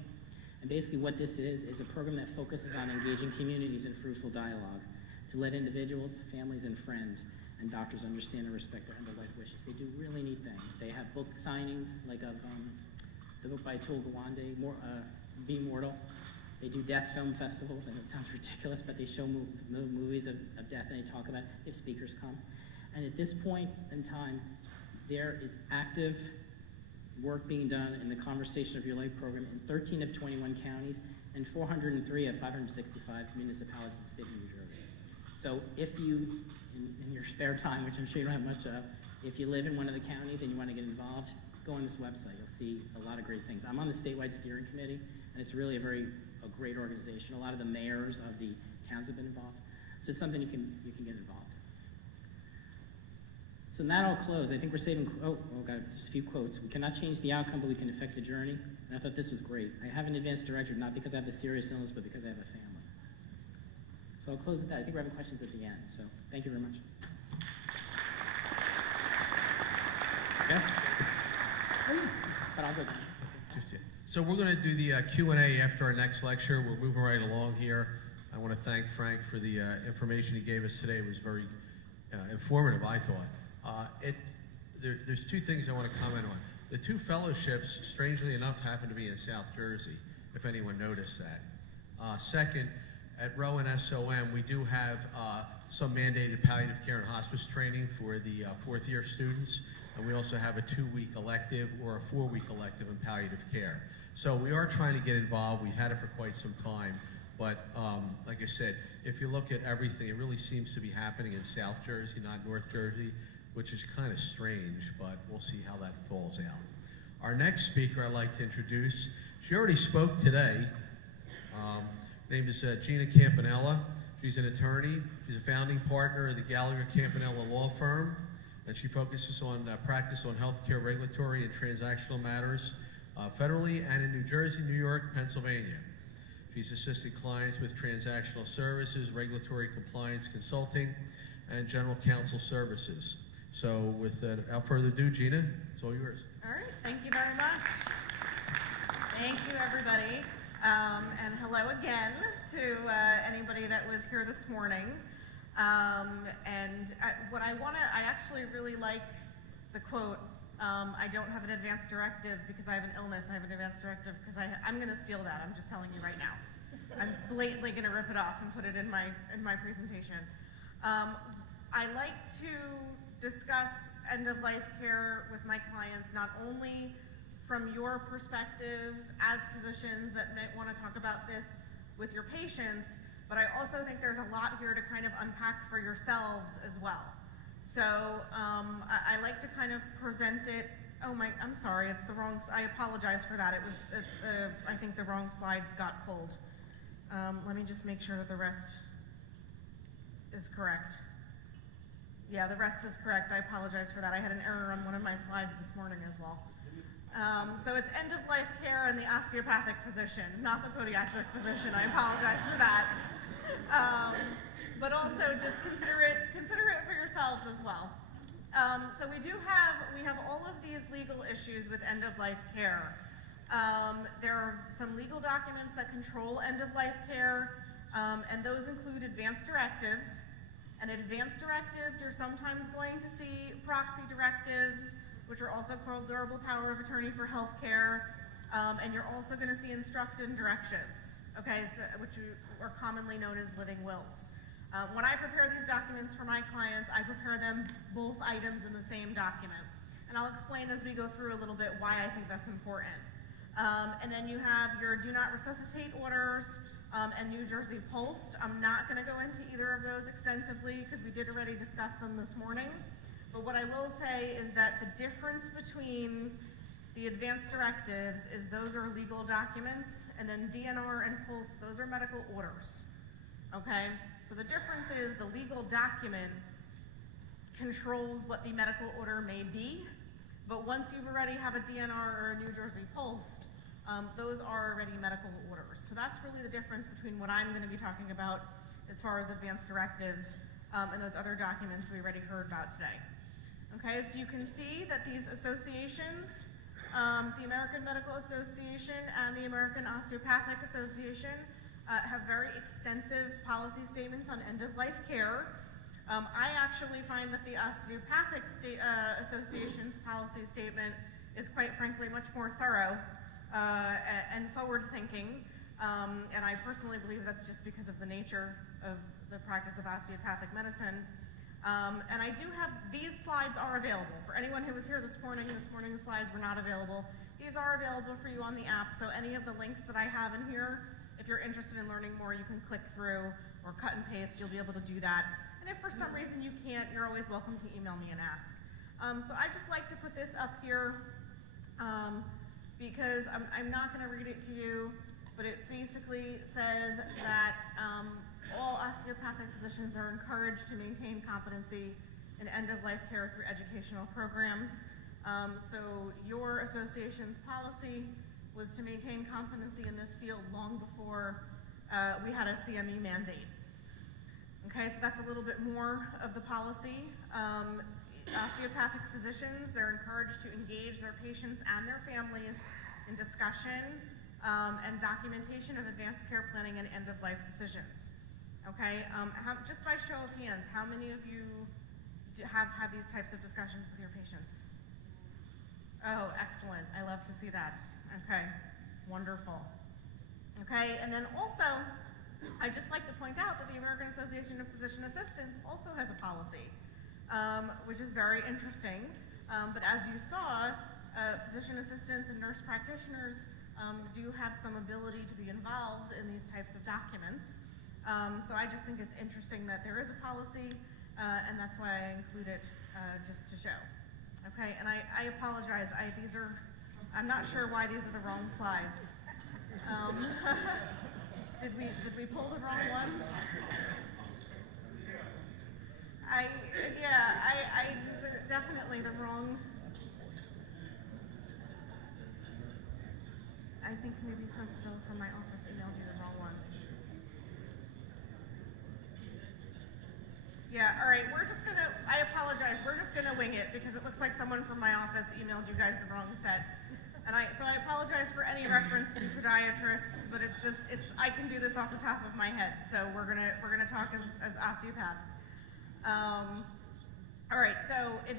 And basically what this is a program that focuses on engaging communities in fruitful dialogue to let individuals, families, and friends and doctors understand and respect their end-of-life wishes. They do really neat things. They have book signings, like of the book by Atul Gawande, Be Mortal. They do death film festivals, and it sounds ridiculous, but they show movies of death, and they talk about it. They have speakers come. And at this point in time, there is active work being done in the Conversation of Your Life program in 13 of 21 counties and 403 of 565 municipalities in the state of New Jersey. So if you, in your spare time, which I'm sure you don't have much of, if you live in one of the counties and you want to get involved, go on this website. You'll see a lot of great things. I'm on the statewide steering committee, and it's really a great organization. A lot of the mayors of the towns have been involved. So it's something you can get involved in. So in that I'll close. I think we're saving, got just a few quotes. We cannot change the outcome, but we can affect the journey. And I thought this was great. I have an advanced directorate, not because I have a serious illness, but because I have a family. So I'll close with that. I think we're having questions at the end. So thank you very much. Yeah? But I'll go down. So we're going to do the Q&A after our next lecture. We're moving right along here. I want to thank Frank for the information he gave us today. It was very informative, I thought. There's 2 things I want to comment on. The 2 fellowships, strangely enough, happen to be in South Jersey, if anyone noticed that. Second, at Rowan SOM, we do have some mandated palliative care and hospice training for the 4th-year students, and we also have a 2-week elective or a 4-week elective in palliative care. So we are trying to get involved. We've had it for quite some time, but like I said, if you look at everything, it really seems to be happening in South Jersey, not North Jersey, which is kind of strange, but we'll see how that falls out. Our next speaker I'd like to introduce, she already spoke today. Her name is Gina Campanella. She's an attorney. She's a founding partner of the Gallagher Campanella Law Firm, and she focuses on practice on healthcare regulatory and transactional matters federally and in New Jersey, New York, Pennsylvania. He's assisted clients with transactional services, regulatory compliance consulting, and general counsel services. So without further ado, Gina, it's all yours. All right, thank you very much. Thank you, everybody. And hello again to anybody that was here this morning. What I actually really like the quote, I don't have an advance directive because I have an illness, I have an advance directive because I'm gonna steal that, I'm just telling you right now. I'm blatantly gonna rip it off and put it in my presentation. I like to discuss end-of-life care with my clients, not only from your perspective as physicians that might want to talk about this with your patients, but I also think there's a lot here to kind of unpack for yourselves as well. So I like to kind of present it. I'm sorry, it's the wrong, I apologize for that. I think the wrong slides got pulled. Let me just make sure that the rest is correct. Yeah, the rest is correct. I apologize for that. I had an error on one of my slides this morning as well. So it's end-of-life care in the osteopathic physician, not the podiatric physician. I apologize for that. But also just consider it for yourselves as well. So we have all of these legal issues with end-of-life care. There are some legal documents that control end-of-life care, and those include advance directives. And advance directives, you're sometimes going to see proxy directives, which are also called durable power of attorney for healthcare, and you're also going to see instructed directives, okay, so, which are commonly known as living wills. When I prepare these documents for my clients, I prepare them both items in the same document, and I'll explain as we go through a little bit why I think that's important. And then you have your do not resuscitate orders, and New Jersey POLST. I'm not going to go into either of those extensively because we did already discuss them this morning. But what I will say is that the difference between the advance directives is those are legal documents, and then DNR and POLST, those are medical orders. Okay? So the difference is the legal document controls what the medical order may be, but once you already have a DNR or a New Jersey POLST, those are already medical orders. So that's really the difference between what I'm going to be talking about as far as advance directives and those other documents we already heard about today. Okay, so you can see that these associations, the American Medical Association and the American Osteopathic Association, have very extensive policy statements on end-of-life care. I actually find that the Osteopathic Association's policy statement is quite frankly much more thorough and forward-thinking, and I personally believe that's just because of the nature of the practice of osteopathic medicine. And I do have, these slides are available. For anyone who was here this morning's slides were not available. These are available for you on the app, so any of the links that I have in here, if you're interested in learning more, you can click through or cut and paste, you'll be able to do that. And if for some reason you can't, you're always welcome to email me and ask. So I just like to put this up here because I'm not going to read it to you, but it basically says that all osteopathic physicians are encouraged to maintain competency in end-of-life care through educational programs. So your association's policy was to maintain competency in this field long before we had a CME mandate. Okay, so that's a little bit more of the policy. Osteopathic physicians, they're encouraged to engage their patients and their families in discussion and documentation of advanced care planning and end-of-life decisions. Okay, just by show of hands, how many of you have had these types of discussions with your patients? Oh, excellent, I love to see that. Okay, wonderful. Okay, and then also, I just like to point out that the American Association of Physician Assistants also has a policy, which is very interesting. But as you saw, physician assistants and nurse practitioners do have some ability to be involved in these types of documents. So I just think it's interesting that there is a policy, and that's why I include it just to show. Okay, and I apologize. I'm not sure why these are the wrong slides. Did we pull the wrong ones? These are definitely the wrong. I think maybe some people from my office emailed you the wrong ones. right, I apologize, we're just gonna wing it because it looks like someone from my office emailed you guys the wrong set. So I apologize for any reference to podiatrists, but I can do this off the top of my head. So we're gonna talk as osteopaths. All right, so as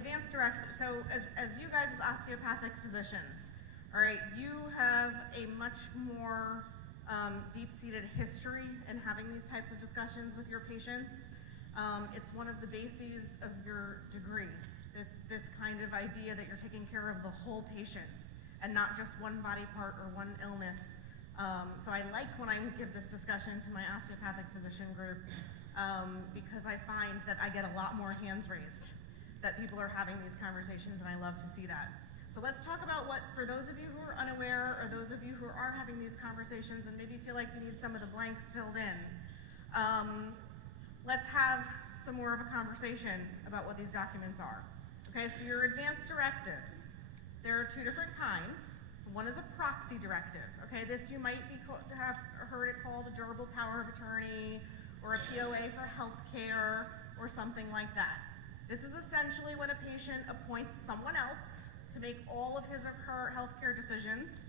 you guys as osteopathic physicians, all right, you have a much more deep-seated history in having these types of discussions with your patients. It's one of the bases of your degree, this kind of idea that you're taking care of the whole patient and not just one body part or one illness. So I like when I give this discussion to my osteopathic physician group because I find that I get a lot more hands raised, that people are having these conversations, and I love to see that. So let's talk about what, for those of you who are unaware, or those of you who are having these conversations and maybe feel like you need some of the blanks filled in, let's have some more of a conversation about what these documents are. Okay, so your advanced directives, there are two different kinds. One is a proxy directive. Okay, this you might have heard it called a durable power of attorney, or a POA for healthcare, or something like that. This is essentially when a patient appoints someone else to make all of his or her healthcare decisions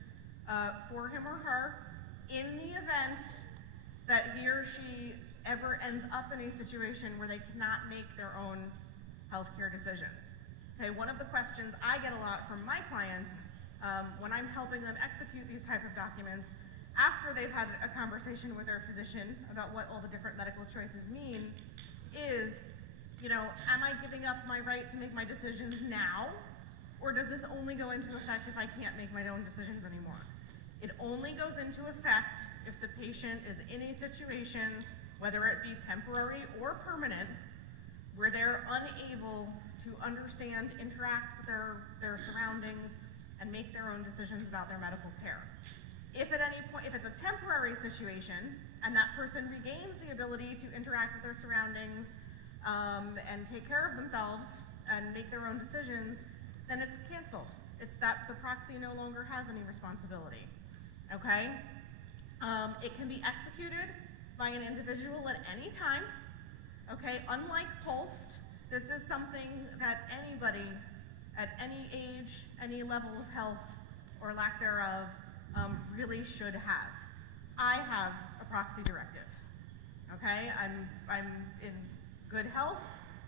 for him or her in the event that he or she ever ends up in a situation where they cannot make their own healthcare decisions. Okay, one of the questions I get a lot from my clients when I'm helping them execute these type of documents after they've had a conversation with their physician about what all the different medical choices mean is, am I giving up my right to make my decisions now? Or does this only go into effect if I can't make my own decisions anymore? It only goes into effect if the patient is in a situation, whether it be temporary or permanent, where they're unable to understand, interact with their surroundings, and make their own decisions about their medical care. If at any point, if it's a temporary situation, and that person regains the ability to interact with their surroundings and take care of themselves and make their own decisions, then it's canceled. It's that the proxy no longer has any responsibility, okay? It can be executed by an individual at any time, okay? Unlike POLST, this is something that anybody at any age, any level of health or lack thereof really should have. I have a proxy directive, okay? I'm in good health.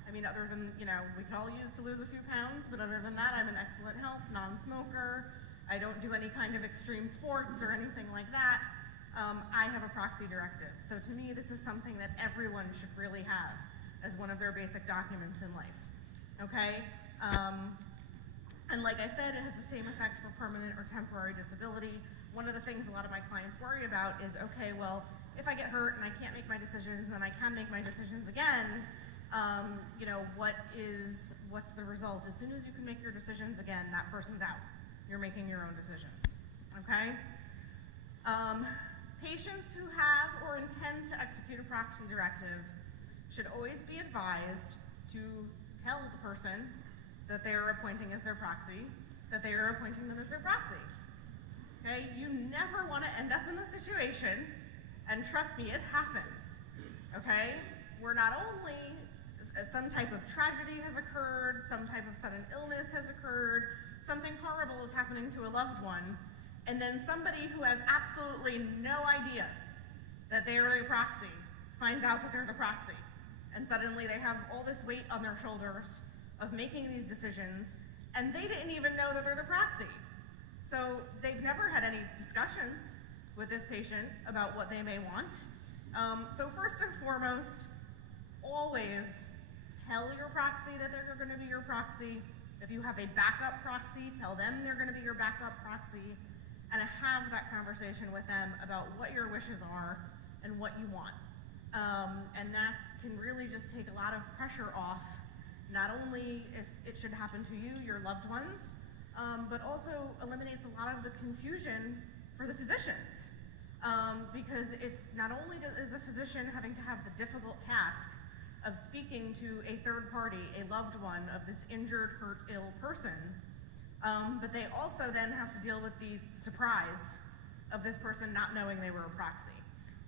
I mean, other than, we could all use to lose a few pounds, but other than that, I'm in excellent health, non-smoker. I don't do any kind of extreme sports or anything like that. I have a proxy directive. So to me, this is something that everyone should really have as one of their basic documents in life, okay? And like I said, it has the same effect for permanent or temporary disability. One of the things a lot of my clients worry about is, okay, well, if I get hurt and I can't make my decisions, and then I can make my decisions again, what's the result? As soon as you can make your decisions again, that person's out. You're making your own decisions, okay? Patients who have or intend to execute a proxy directive should always be advised to tell the person that they are appointing as their proxy, that they are appointing them as their proxy, okay? You never want to end up in the situation, and trust me, it happens, okay? Where not only some type of tragedy has occurred, some type of sudden illness has occurred, something horrible is happening to a loved one, and then somebody who has absolutely no idea that they are the proxy finds out that they're the proxy, and suddenly they have all this weight on their shoulders of making these decisions, and they didn't even know that they're the proxy. So they've never had any discussions with this patient about what they may want. So first and foremost, always tell your proxy that they're going to be your proxy. If you have a backup proxy, tell them they're going to be your backup proxy, and have that conversation with them about what your wishes are and what you want. And that can really just take a lot of pressure off, not only if it should happen to you, your loved ones, but also eliminates a lot of the confusion for the physicians. Because it's not only is a physician having to have the difficult task of speaking to a third party, a loved one of this injured, hurt, ill person, but they also then have to deal with the surprise of this person not knowing they were a proxy.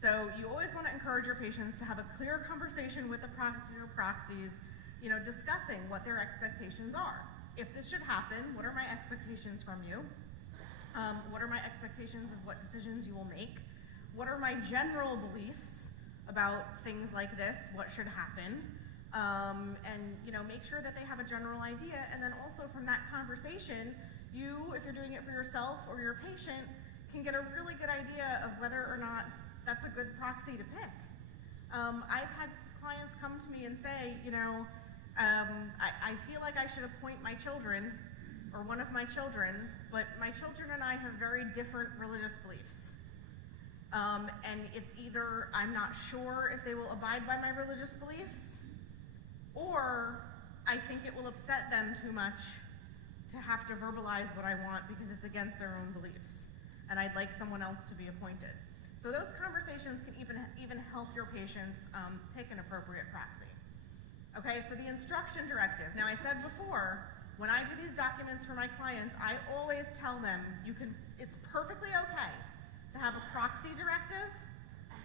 So you always want to encourage your patients to have a clear conversation with the proxy or proxies discussing what their expectations are. If this should happen, what are my expectations from you? What are my expectations of what decisions you will make? What are my general beliefs about things like this? What should happen? And make sure that they have a general idea. And then also from that conversation, you, if you're doing it for yourself or your patient, can get a really good idea of whether or not that's a good proxy to pick. I've had clients come to me and say, I feel like I should appoint my children or one of my children, but my children and I have very different religious beliefs. And it's either I'm not sure if they will abide by my religious beliefs, or I think it will upset them too much to have to verbalize what I want because it's against their own beliefs, and I'd like someone else to be appointed. So those conversations can even help your patients pick an appropriate proxy. Okay, so the instruction directive. Now I said before, when I do these documents for my clients, I always tell them it's perfectly okay to have a proxy directive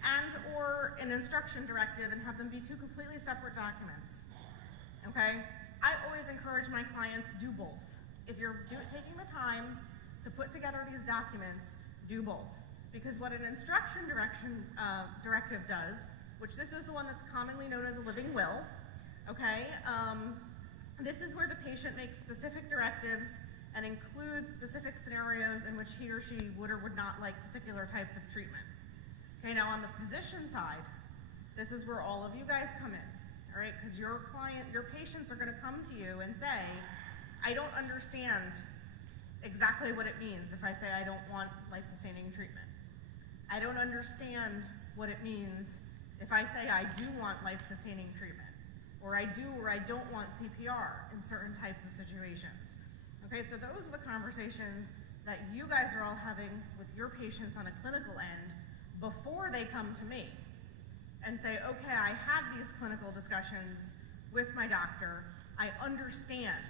and or an instruction directive and have them be two completely separate documents. Okay? I always encourage my clients do both. If you're taking the time to put together these documents, do both. Because what an instruction directive does, which this is the one that's commonly known as a living will, okay? This is where the patient makes specific directives and includes specific scenarios in which he or she would or would not like particular types of treatment. Okay, now on the physician side, this is where all of you guys come in, all right? Because your patients are gonna come to you and say, I don't understand exactly what it means if I say I don't want life-sustaining treatment. I don't understand what it means if I say I do want life-sustaining treatment, or I do or I don't want CPR in certain types of situations. Okay, so those are the conversations that you guys are all having with your patients on a clinical end before they come to me and say, okay, I had these clinical discussions with my doctor, I understand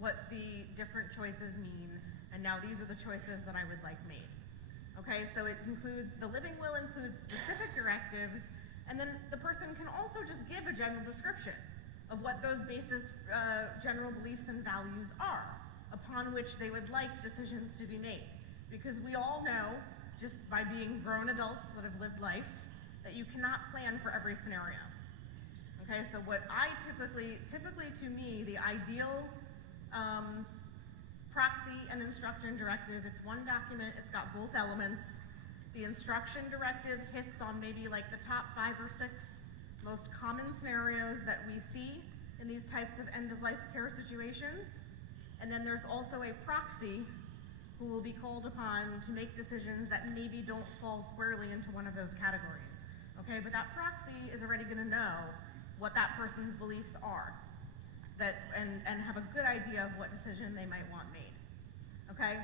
what the different choices mean, and now these are the choices that I would like made. Okay, so it includes, the living will includes specific directives, and then the person can also just give a general description of what those basis general beliefs and values are, upon which they would like decisions to be made. Because we all know, just by being grown adults that have lived life, that you cannot plan for every scenario. Okay, so what I typically to me, the ideal proxy and instruction directive, it's one document, it's got both elements. The instruction directive hits on maybe like the top 5 or 6 most common scenarios that we see in these types of end-of-life care situations. And then there's also a proxy who will be called upon to make decisions that maybe don't fall squarely into one of those categories. Okay, but that proxy is already gonna know what that person's beliefs are, and have a good idea of what decision they might want made. Okay?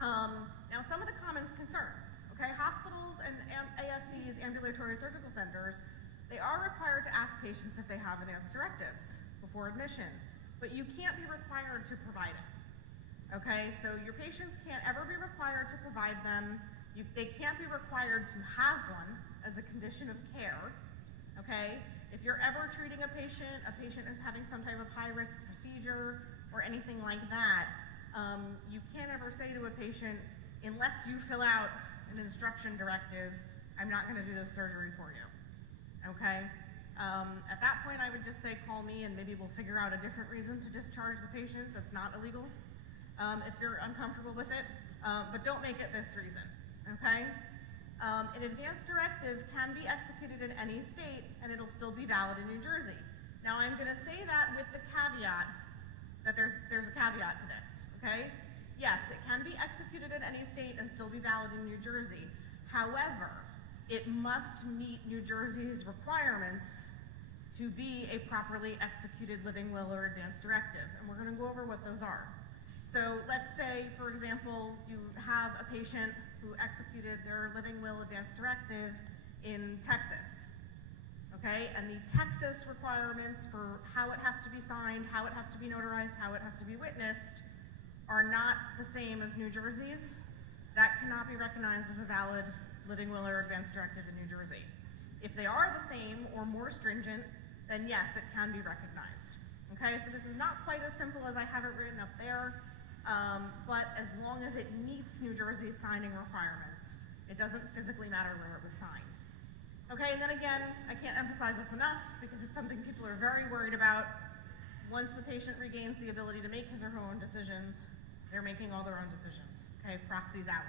Now some of the common concerns. Okay, hospitals and ASCs, ambulatory surgical centers, they are required to ask patients if they have advance directives before admission, but you can't be required to provide it. Okay, so your patients can't ever be required to provide them. They can't be required to have one as a condition of care. Okay, if you're ever treating a patient is having some type of high-risk procedure or anything like that, you can't ever say to a patient, unless you fill out an instruction directive, I'm not going to do this surgery for you. Okay? At that point, I would just say, call me and maybe we'll figure out a different reason to discharge the patient that's not illegal, if you're uncomfortable with it, but don't make it this reason. Okay? An advance directive can be executed in any state and it'll still be valid in New Jersey. Now I'm going to say that with the caveat that there's a caveat to this, okay? Yes, it can be executed in any state and still be valid in New Jersey. However, it must meet New Jersey's requirements to be a properly executed living will or advance directive, and we're going to go over what those are. So let's say, for example, you have a patient who executed their living will advance directive in Texas, okay? And the Texas requirements for how it has to be signed, how it has to be notarized, how it has to be witnessed are not the same as New Jersey's. That cannot be recognized as a valid living will or advance directive in New Jersey. If they are the same or more stringent, then yes, it can be recognized. Okay, so this is not quite as simple as I have it written up there, but as long as it meets New Jersey's signing requirements, it doesn't physically matter where it was signed. Okay, and then again, I can't emphasize this enough because it's something people are very worried about. Once the patient regains the ability to make his or her own decisions, they're making all their own decisions. Okay, proxy's out.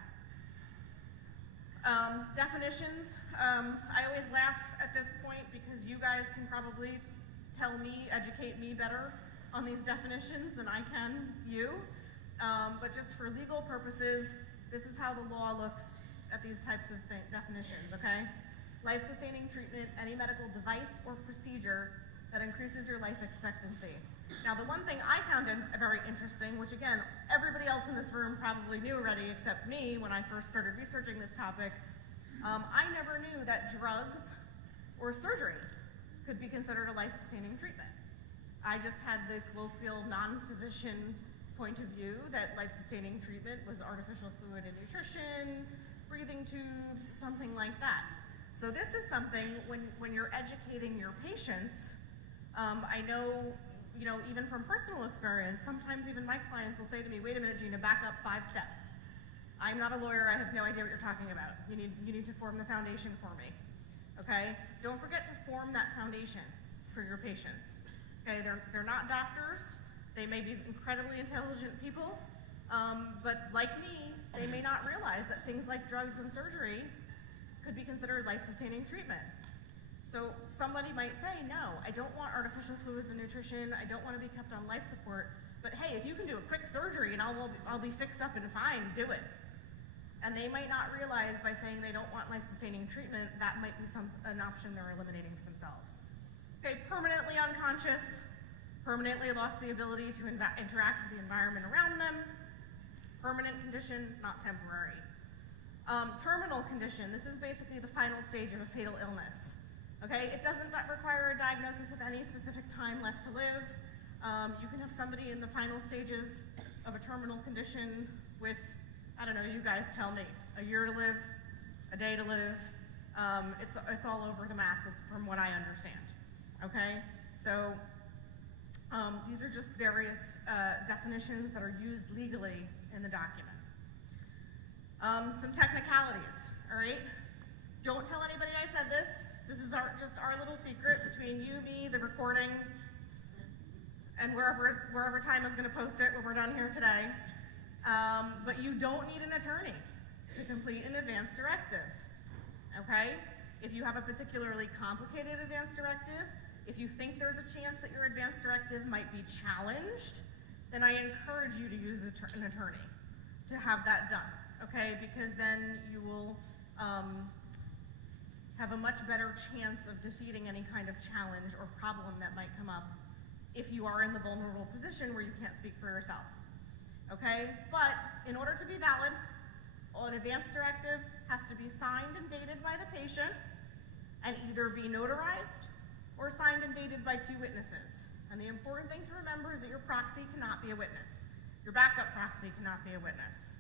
Definitions, I always laugh at this point because you guys can probably tell me, educate me better on these definitions than I can you. But just for legal purposes, this is how the law looks at these types of definitions, okay? Life-sustaining treatment, any medical device or procedure that increases your life expectancy. Now, the one thing I found very interesting, which again, everybody else in this room probably knew already except me when I first started researching this topic, I never knew that drugs or surgery could be considered a life-sustaining treatment. I just had the colloquial non-physician point of view that life-sustaining treatment was artificial fluid and nutrition, breathing tubes, something like that. So this is something, when you're educating your patients, I know, even from personal experience, sometimes even my clients will say to me, wait a minute, Gina, back up 5 steps. I'm not a lawyer, I have no idea what you're talking about. You need to form the foundation for me, okay? Don't forget to form that foundation for your patients, okay? They're not doctors, they may be incredibly intelligent people, but like me, they may not realize that things like drugs and surgery could be considered life-sustaining treatment. So somebody might say, no, I don't want artificial fluids and nutrition, I don't want to be kept on life support, but hey, if you can do a quick surgery and I'll be fixed up and fine, do it. And they might not realize by saying they don't want life-sustaining treatment, that might be an option they're eliminating for themselves. Okay, permanently unconscious, permanently lost the ability to interact with the environment around them, permanent condition, not temporary. Terminal condition, this is basically the final stage of a fatal illness. Okay, it doesn't require a diagnosis of any specific time left to live. You can have somebody in the final stages of a terminal condition with, I don't know, you guys tell me, a year to live, a day to live. It's all over the map from what I understand. Okay, so these are just various definitions that are used legally in the document. Some technicalities, all right? Don't tell anybody I said this. This is just our little secret between you, me, the recording, and wherever Time is going to post it when we're done here today. But you don't need an attorney to complete an advance directive, okay? If you have a particularly complicated advance directive, if you think there's a chance that your advance directive might be challenged, then I encourage you to use an attorney to have that done, okay? Because then you will have a much better chance of defeating any kind of challenge or problem that might come up if you are in the vulnerable position where you can't speak for yourself, okay? But in order to be valid, an advance directive has to be signed and dated by the patient and either be notarized or signed and dated by 2 witnesses. And the important thing to remember is that your proxy cannot be a witness. Your backup proxy cannot be a witness.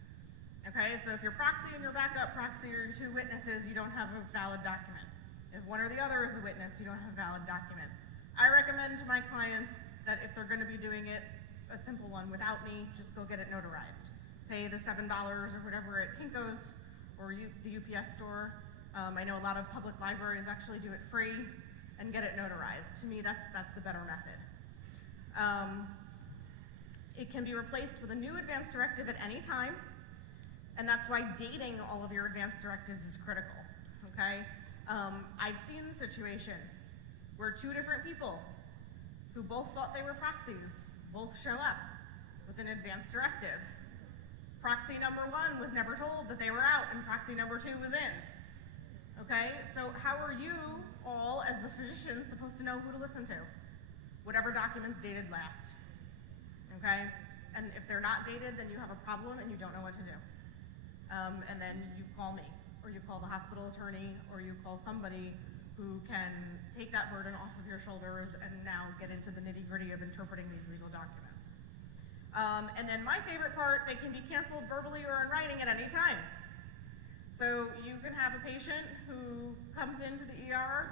Okay, so if your proxy and your backup proxy are 2 witnesses, you don't have a valid document. If one or the other is a witness, you don't have a valid document. I recommend to my clients that if they're going to be doing it, a simple one without me, just go get it notarized. Pay the $7 or whatever at Kinko's or the UPS store. I know a lot of public libraries actually do it free and get it notarized. To me, that's the better method. It can be replaced with a new advance directive at any time. And that's why dating all of your advance directives is critical, okay? I've seen the situation where 2 different people who both thought they were proxies both show up with an advance directive. Proxy number 1 was never told that they were out and proxy number 2 was in, okay? So how are you all, as the physicians, supposed to know who to listen to? Whatever document's dated last, okay? And if they're not dated, then you have a problem and you don't know what to do. And then you call me, or you call the hospital attorney, or you call somebody who can take that burden off of your shoulders and now get into the nitty-gritty of interpreting these legal documents. And then my favorite part, they can be canceled verbally or in writing at any time. So you can have a patient who comes into the ER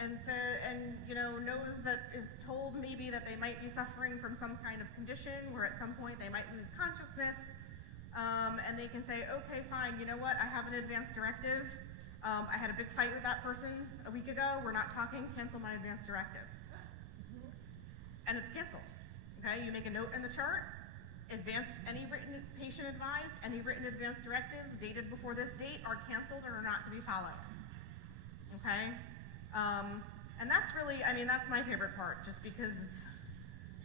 and you know, knows that is told maybe that they might be suffering from some kind of condition where at some point they might lose consciousness, and they can say, okay, fine, you know what, I have an advance directive. I had a big fight with that person a week ago. We're not talking, cancel my advance directive. And it's canceled, okay? You make a note in the chart, any written patient advised, any written advance directives dated before this date are canceled or are not to be followed, okay? And that's really, I mean, that's my favorite part, just because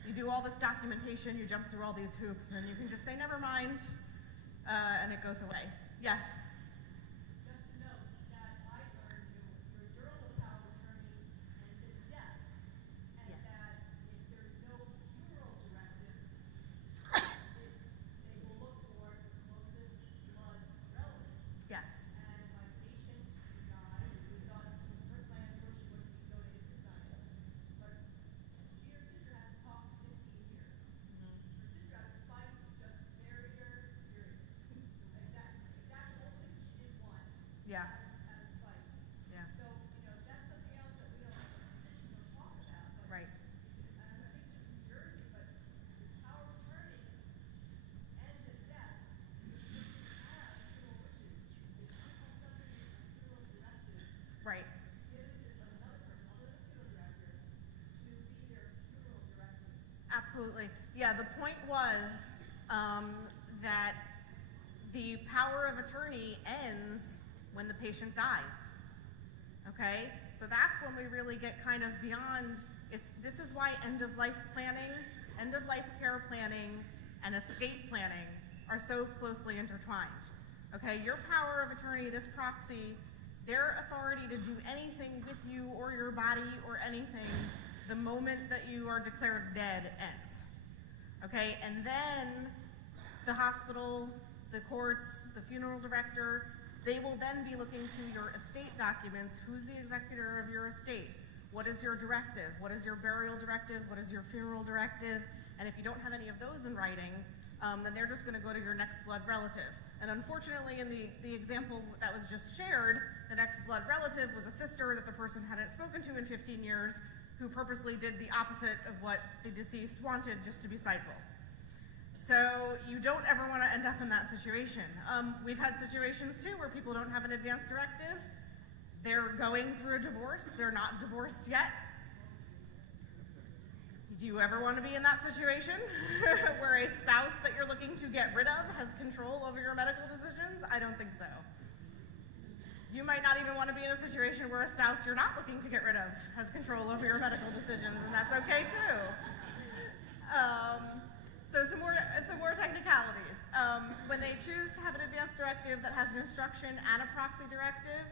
you do all this documentation, you jump through all these hoops, and then you can just say, never mind, and it goes away. Yes? Just to note that I learned your durable power of attorney ends in death, and Yes. that if there's no funeral directive, they will look for the closest blood relative. Yes. And my patient died, and we thought her plans were she wouldn't be donated to Zion. But she and her sister hadn't talked for 15 years. Her sister had a spite, just married her, period. Exact whole thing she didn't want. Yeah. Had a spite. Yeah. So, you know, that's something else that we don't talk about. But Right. I think just New Jersey, but the power of attorney ends at death. You shouldn't have funeral wishes. If you have somebody with a funeral directive, Right. give it to another person, other than the funeral director, to be their funeral director. Absolutely. Yeah, the point was that the power of attorney ends when the patient dies. Okay? So that's when we really get kind of beyond, this is why end-of-life planning, end-of-life care planning, and estate planning are so closely intertwined. Okay? Your power of attorney, this proxy, their authority to do anything with you or your body or anything the moment that you are declared dead ends. Okay, and then the hospital, the courts, the funeral director, they will then be looking to your estate documents. Who's the executor of your estate? What is your directive? What is your burial directive? What is your funeral directive? And if you don't have any of those in writing, then they're just gonna go to your next blood relative. And unfortunately, in the example that was just shared, the next blood relative was a sister that the person hadn't spoken to in 15 years, who purposely did the opposite of what the deceased wanted just to be spiteful. So you don't ever want to end up in that situation. We've had situations too where people don't have an advance directive. They're going through a divorce. They're not divorced yet. Do you ever want to be in that situation where a spouse that you're looking to get rid of has control over your medical decisions? I don't think so. You might not even want to be in a situation where a spouse you're not looking to get rid of has control over your medical decisions, and that's okay too. So some more technicalities. When they choose to have an advance directive that has an instruction and a proxy directive,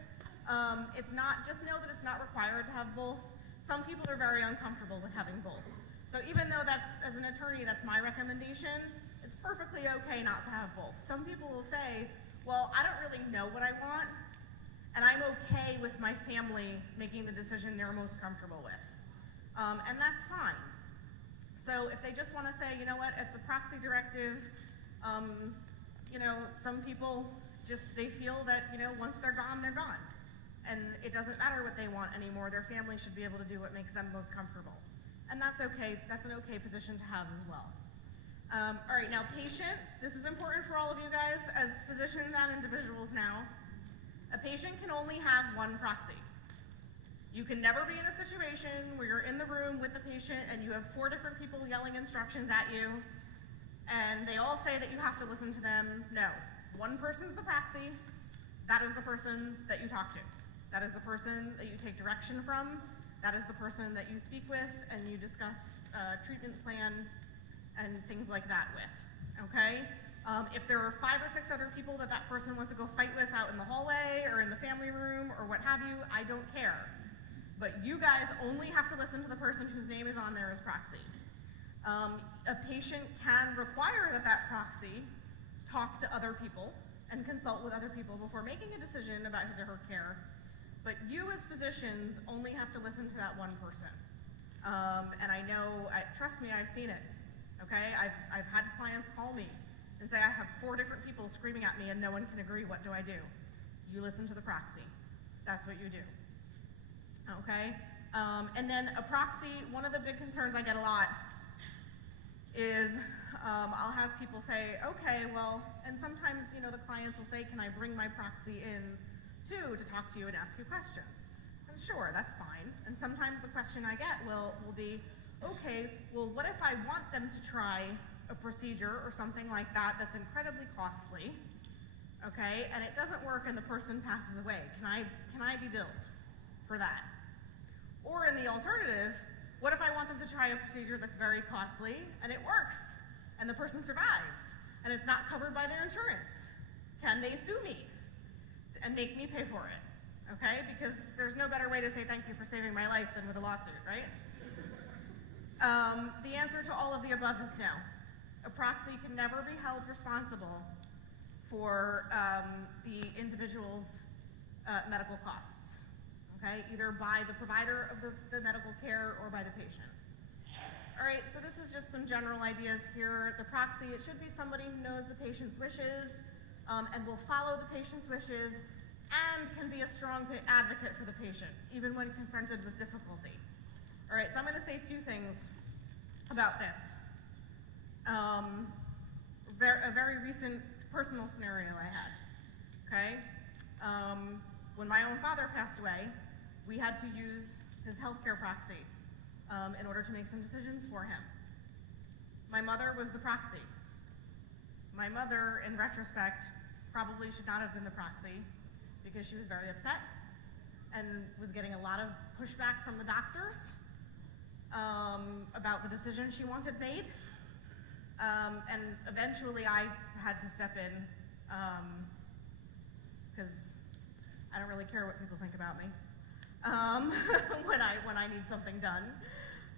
it's not, just know that it's not required to have both. Some people are very uncomfortable with having both. So even though that's, as an attorney, that's my recommendation, it's perfectly okay not to have both. Some people will say, well, I don't really know what I want, and I'm okay with my family making the decision they're most comfortable with. And that's fine. So if they just want to say, you know what, it's a proxy directive, you know, some people just, they feel that, you know, once they're gone, they're gone. And it doesn't matter what they want anymore. Their family should be able to do what makes them most comfortable. And that's okay, that's an okay position to have as well. All right, now patient, this is important for all of you guys as physicians and individuals now. A patient can only have one proxy. You can never be in a situation where you're in the room with the patient and you have 4 different people yelling instructions at you, and they all say that you have to listen to them. No, one person's the proxy. That is the person that you talk to. That is the person that you take direction from. That is the person that you speak with and you discuss treatment plan and things like that with, okay? If there are 5 or 6 other people that that person wants to go fight with out in the hallway or in the family room or what have you, I don't care. But you guys only have to listen to the person whose name is on there as proxy. A patient can require that that proxy talk to other people and consult with other people before making a decision about his or her care. But you as physicians only have to listen to that one person. And I know, trust me, I've seen it, okay? I've had clients call me and say, I have 4 different people screaming at me and no one can agree, what do I do? You listen to the proxy. That's what you do, okay? And then a proxy, one of the big concerns I get a lot is I'll have people say, okay, well, and sometimes, you know, the clients will say, can I bring my proxy in too to talk to you and ask you questions? And sure, that's fine. And sometimes the question I get will be, okay, well, what if I want them to try a procedure or something like that that's incredibly costly, okay, and it doesn't work and the person passes away? Can I be billed for that? Or in the alternative, what if I want them to try a procedure that's very costly and it works and the person survives and it's not covered by their insurance? Can they sue me and make me pay for it? Okay, because there's no better way to say thank you for saving my life than with a lawsuit, right? The answer to all of the above is no. A proxy can never be held responsible for the individual's medical costs, okay? Either by the provider of the medical care or by the patient. All right, so this is just some general ideas here. The proxy, it should be somebody who knows the patient's wishes and will follow the patient's wishes and can be a strong advocate for the patient, even when confronted with difficulty. All right, so I'm gonna say two things about this. A very recent personal scenario I had, okay? When my own father passed away, we had to use his healthcare proxy in order to make some decisions for him. My mother was the proxy. My mother, in retrospect, probably should not have been the proxy because she was very upset and was getting a lot of pushback from the doctors about the decision she wanted made. And eventually I had to step in because I don't really care what people think about me when I need something done.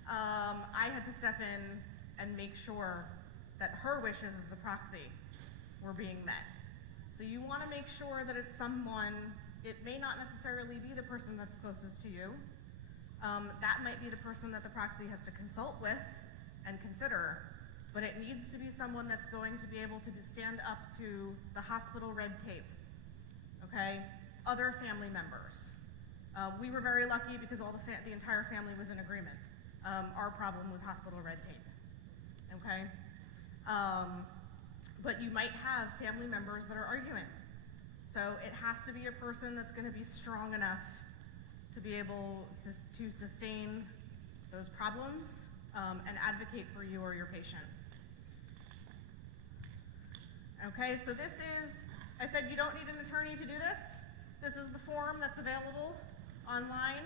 I had to step in and make sure that her wishes as the proxy were being met. So you want to make sure that it's someone, it may not necessarily be the person that's closest to you. That might be the person that the proxy has to consult with and consider, but it needs to be someone that's going to be able to stand up to the hospital red tape, okay? Other family members. We were very lucky because the entire family was in agreement. Our problem was hospital red tape, okay? But you might have family members that are arguing. So it has to be a person that's going to be strong enough to be able to sustain those problems and advocate for you or your patient. Okay, so this is, I said you don't need an attorney to do this. This is the form that's available online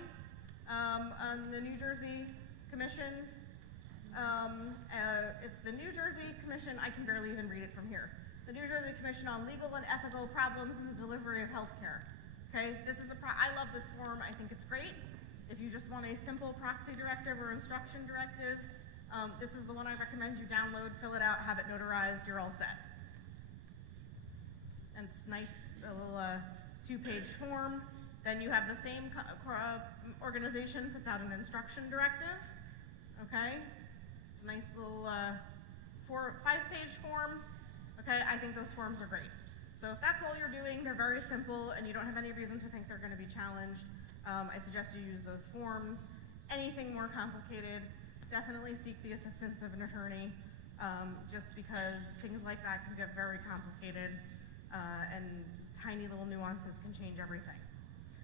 on the New Jersey Commission. It's the New Jersey Commission, I can barely even read it from here. The New Jersey Commission on Legal and Ethical Problems in the Delivery of Healthcare. Okay, this is I love this form, I think it's great. If you just want a simple proxy directive or instruction directive, this is the one I recommend you download, fill it out, have it notarized, you're all set. And it's nice, a little two-page form. Then you have the same organization puts out an instruction directive, okay? It's a nice little 5-page form. Okay, I think those forms are great. So if that's all you're doing, they're very simple and you don't have any reason to think they're going to be challenged, I suggest you use those forms. Anything more complicated, definitely seek the assistance of an attorney, just because things like that can get very complicated and tiny little nuances can change everything.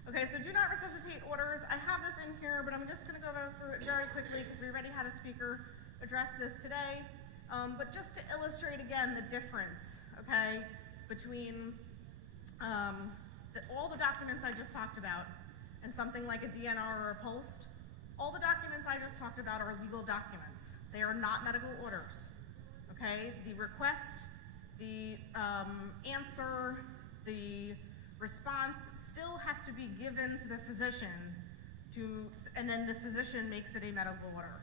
Okay, so do not resuscitate orders. I have this in here, but I'm just going to go through it very quickly because we already had a speaker address this today. But just to illustrate again the difference, okay, between all the documents I just talked about and something like a DNR or a POLST, all the documents I just talked about are legal documents. They are not medical orders, okay? The request, the answer, the response still has to be given to the physician and then the physician makes it a medical order.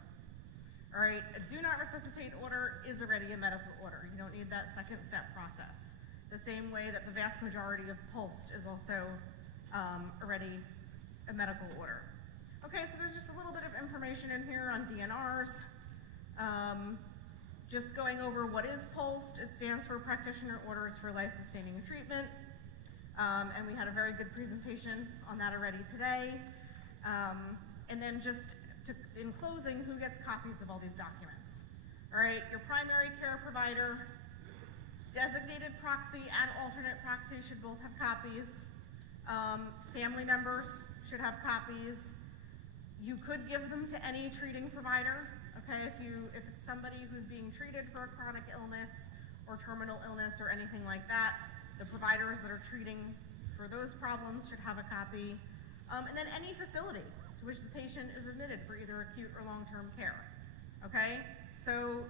All right, a do not resuscitate order is already a medical order. You don't need that second step process. The same way that the vast majority of POLST is also already a medical order. Okay, so there's just a little bit of information in here on DNRs. Just going over what is POLST, it stands for Practitioner Orders for Life-Sustaining Treatment. And we had a very good presentation on that already today. And then just in closing, who gets copies of all these documents? All right, your primary care provider, designated proxy and alternate proxy should both have copies. Family members should have copies. You could give them to any treating provider, okay? If it's somebody who's being treated for a chronic illness or terminal illness or anything like that, the providers that are treating for those problems should have a copy. And then any facility to which the patient is admitted for either acute or long-term care, okay? So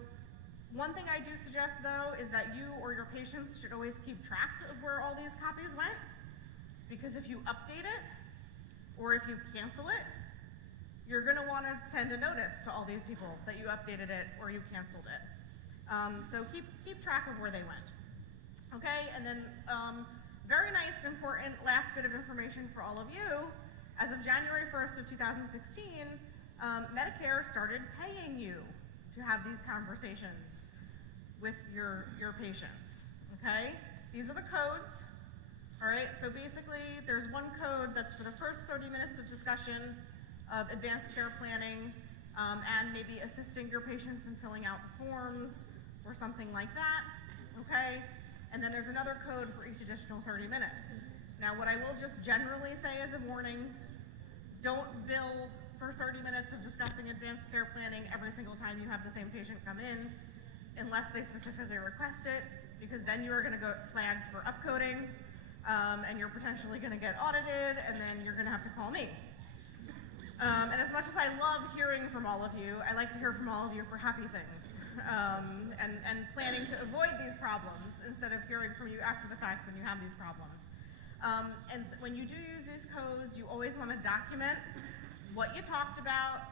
one thing I do suggest, though, is that you or your patients should always keep track of where all these copies went, because if you update it or if you cancel it, you're going to want to send a notice to all these people that you updated it or you canceled it. So keep track of where they went, okay? And then very nice, important last bit of information for all of you. As of January 1st of 2016, Medicare started paying you to have these conversations with your patients, okay? These are the codes, all right? So basically, there's one code that's for the first 30 minutes of discussion of advanced care planning and maybe assisting your patients in filling out the forms or something like that, okay? And then there's another code for each additional 30 minutes. Now, what I will just generally say as a warning, don't bill for 30 minutes of discussing advanced care planning every single time you have the same patient come in, unless they specifically request it, because then you are going to go flagged for upcoding, and you're potentially going to get audited, and then you're going to have to call me. And as much as I love hearing from all of you, I like to hear from all of you for happy things, and planning to avoid these problems instead of hearing from you after the fact when you have these problems. And when you do use these codes, you always want to document what you talked about,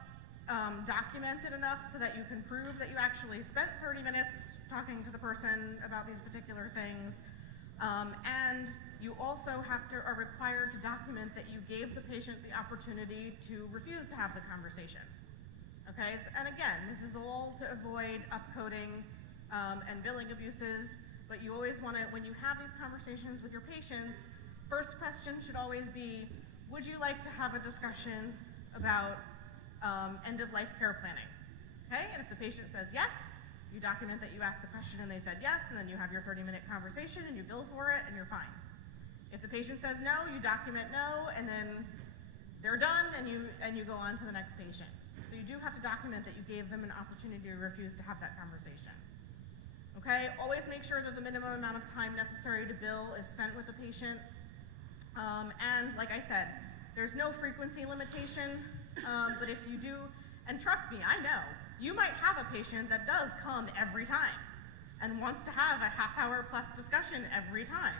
document it enough so that you can prove that you actually spent 30 minutes talking to the person about these particular things. And you also are required to document that you gave the patient the opportunity to refuse to have the conversation. Okay, and again, this is all to avoid upcoding and billing abuses, but you always want to, when you have these conversations with your patients, first question should always be, would you like to have a discussion about end-of-life care planning? Okay, and if the patient says yes, you document that you asked the question and they said yes, and then you have your 30-minute conversation and you bill for it and you're fine. If the patient says no, you document no, and then they're done and you go on to the next patient. So you do have to document that you gave them an opportunity to refuse to have that conversation. Okay, always make sure that the minimum amount of time necessary to bill is spent with the patient. And like I said, there's no frequency limitation, but if you do, and trust me, I know, you might have a patient that does come every time and wants to have a half-hour plus discussion every time.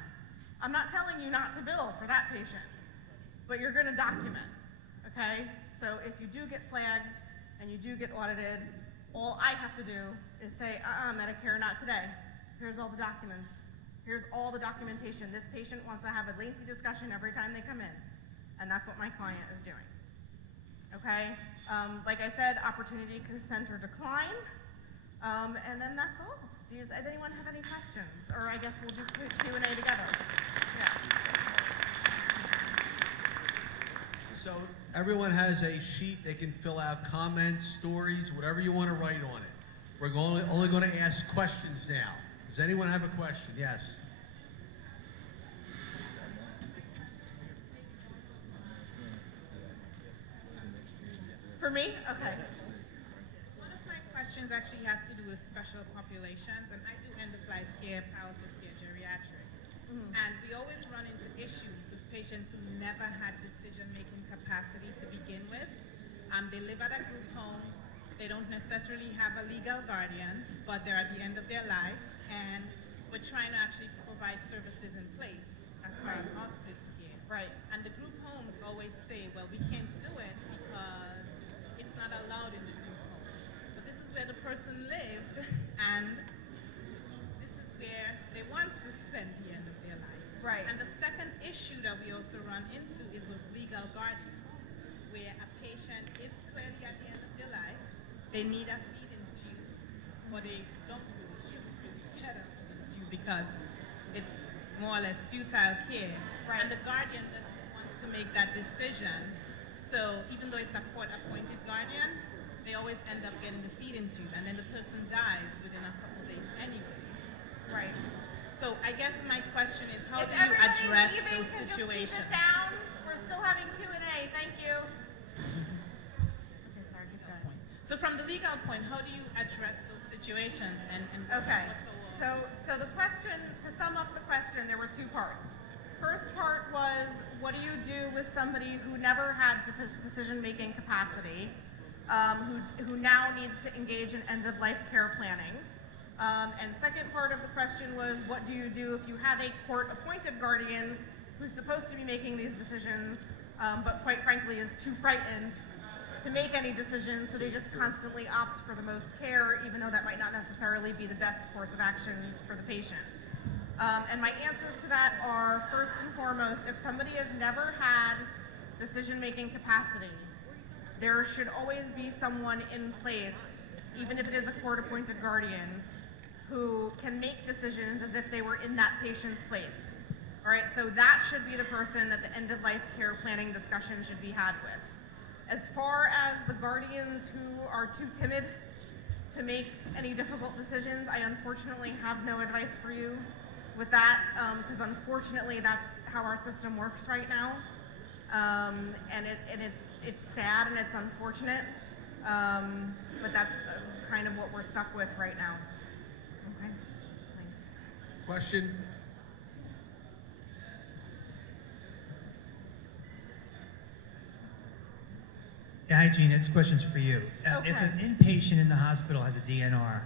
I'm not telling you not to bill for that patient, but you're going to document, okay? So if you do get flagged and you do get audited, all I have to do is say, Medicare, not today. Here's all the documents. Here's all the documentation. This patient wants to have a lengthy discussion every time they come in, and that's what my client is doing. Okay? Like I said, opportunity, consent, or decline, and then that's all. Does anyone have any questions? Or I guess we'll do Q&A together. Yeah. So everyone has a sheet they can fill out comments, stories, whatever you want to write on it. We're only going to ask questions now. Does anyone have a question? Yes. For me? Okay. One of my questions actually has to do with special populations, and I do end-of-life care, palliative care, geriatrics. And we always run into issues with patients who never had decision-making capacity to begin with. They live at a group home. They don't necessarily have a legal guardian, but they're at the end of their life, and we're trying to actually provide services in place as far as hospice care. Right. And the group homes always say, well, we can't do it because it's not allowed in the group home. But this is where the person lived, and this is where they want to spend the end of their life. Right. And the second issue that we also run into is with legal guardians, where a patient is clearly at the end of their life, they need a feeding tube, or they don't really get a feeding tube because it's more or less futile care. Right. And the guardian doesn't want to make that decision, So even though it's a court-appointed guardian, they always end up getting the feeding tube, and then the person dies within a couple of days anyway. Right. So I guess my question is, how If do you everybody address leaving those can situations? just keep it down, we're still having Q&A, thank you. Okay, sorry, keep going. So from the legal point, how do you address those situations and Okay, what's a so the question, to sum up the question, there were two parts. First part was, what do you do with somebody who never had decision-making capacity, who now needs to engage in end-of-life care planning? And second part of the question was, what do you do if you have a court-appointed guardian who's supposed to be making these decisions, but quite frankly is too frightened to make any decisions, so they just constantly opt for the most care, even though that might not necessarily be the best course of action for the patient. And my answers to that are, first and foremost, if somebody has never had decision-making capacity, there should always be someone in place, even if it is a court-appointed guardian, who can make decisions as if they were in that patient's place. All right, so that should be the person that the end-of-life care planning discussion should be had with. As far as the guardians who are too timid to make any difficult decisions, I unfortunately have no advice for you with that, because unfortunately that's how our system works right now. And it's sad and it's unfortunate, but that's kind of what we're stuck with right now. Okay, thanks. Question? Yeah, hi, Gina. This question's for you. Okay. If an inpatient in the hospital has a DNR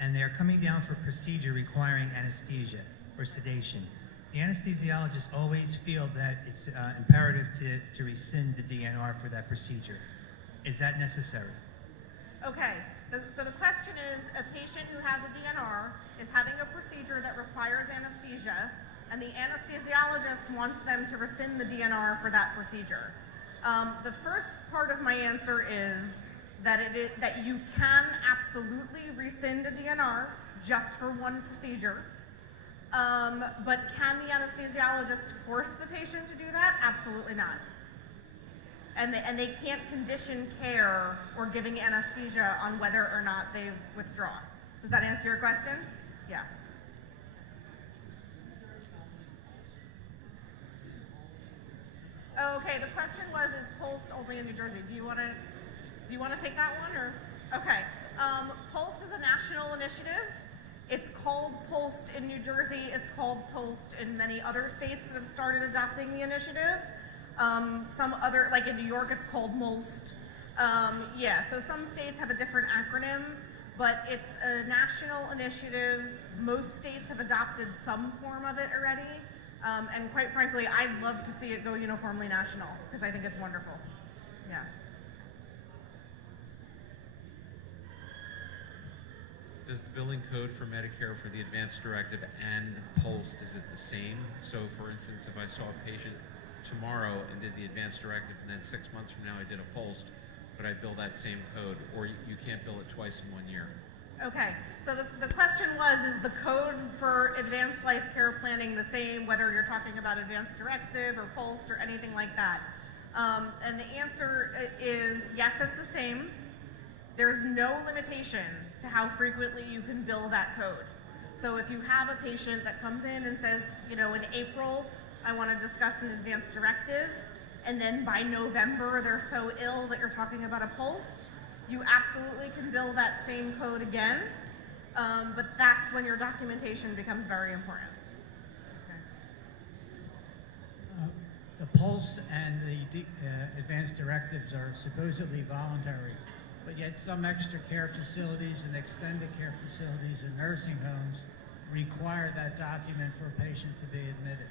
and they're coming down for a procedure requiring anesthesia or sedation, the anesthesiologists always feel that it's imperative to rescind the DNR for that procedure. Is that necessary? Okay, so the question is, a patient who has a DNR is having a procedure that requires anesthesia, and the anesthesiologist wants them to rescind the DNR for that procedure. The first part of my answer is that that you can absolutely rescind a DNR just for one procedure, but can the anesthesiologist force the patient to do that? Absolutely not. And they can't condition care or giving anesthesia on whether or not they withdraw. Does that answer your question? Yeah. Okay, the question was, is POLST only in New Jersey? Do you want to take that one, or? Okay, POLST is a national initiative. It's called POLST in New Jersey. It's called POLST in many other states that have started adopting the initiative. Some other, like in New York, it's called MOLST. Yeah, so some states have a different acronym, but it's a national initiative. Most states have adopted some form of it already. And quite frankly, I'd love to see it go uniformly national, because I think it's wonderful. Yeah. Does the billing code for Medicare for the advanced directive and POLST, is it the same? So for instance, if I saw a patient tomorrow and did the advanced directive, and then 6 months from now I did a POLST, could I bill that same code, or you can't bill it twice in 1 year? Okay, so the question was, is the code for advanced life care planning the same, whether you're talking about advanced directive or POLST or anything like that? And the answer is, yes, it's the same. There's no limitation to how frequently you can bill that code. So if you have a patient that comes in and says, you know, in April, I want to discuss an advanced directive, and then by November they're so ill that you're talking about a POLST, you absolutely can bill that same code again, but that's when your documentation becomes very important. Okay. The POLST and the advanced directives are supposedly voluntary, but yet some extra care facilities and extended care facilities and nursing homes require that document for a patient to be admitted.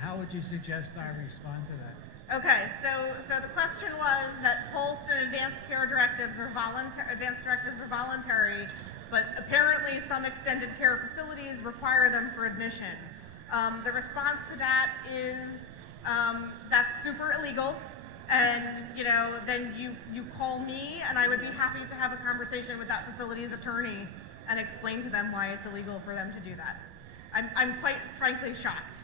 How would you suggest I respond to that? Okay, so the question was that POLST and advanced directives are voluntary, but apparently some extended care facilities require them for admission. The response to that is that's super illegal, and you know, then you call me, and I would be happy to have a conversation with that facility's attorney and explain to them why it's illegal for them to do that. I'm quite frankly shocked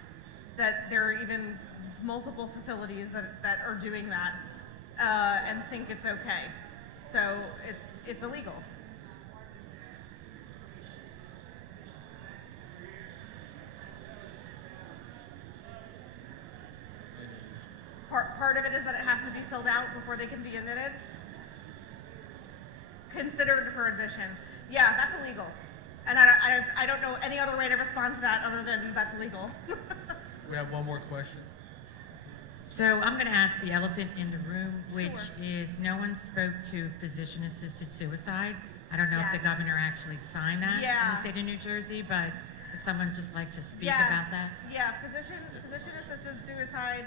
that they're even multiple facilities that are doing that, and think it's okay. So it's illegal. Part of it is that it has to be filled out before they can be admitted. Considered for admission. Yeah, that's illegal. And I don't know any other way to respond to that other than that's illegal. We have one more question. So I'm going to ask the elephant in the room, which Sure. is no one spoke to physician-assisted suicide. I don't know if the Yes. governor actually signed that in Yeah. the state of New Jersey, but would someone just like to speak Yes. about that? Yeah, physician-assisted suicide,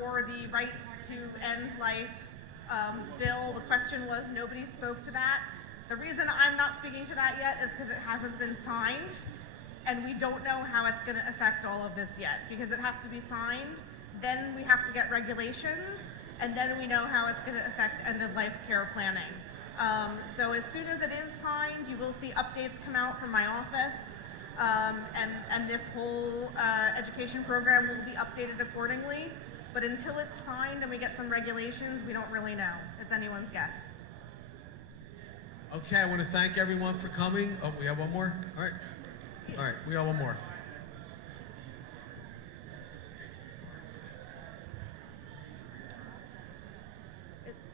or the right to end life bill. The question was, nobody spoke to that. The reason I'm not speaking to that yet is because it hasn't been signed, and we don't know how it's going to affect all of this yet, because it has to be signed, then we have to get regulations, and then we know how it's going to affect end-of-life care planning. So as soon as it is signed, you will see updates come out from my office, and this whole education program will be updated accordingly. But until it's signed and we get some regulations, we don't really know. It's anyone's guess. Okay, I want to thank everyone for coming. Oh, we have one more? All right. All right, we got one more.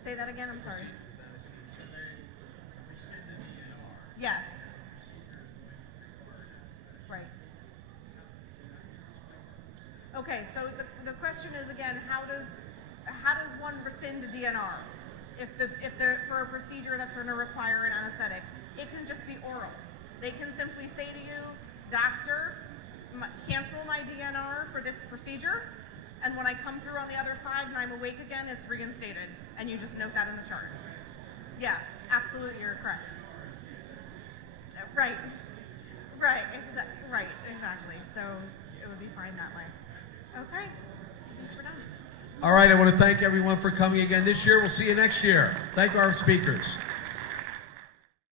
Say that again, I'm sorry. Yes. Right. Okay, so the question is again, how does one rescind a DNR? For a procedure that's going to require an anesthetic, it can just be oral. They can simply say to you, doctor, cancel my DNR for this procedure, and when I come through on the other side and I'm awake again, it's reinstated, and you just note that in the chart. Yeah, absolutely, you're correct. Right, exactly. So it would be fine that way. Okay, I think we're done. All right, I want to thank everyone for coming again this year. We'll see you next year. Thank our speakers.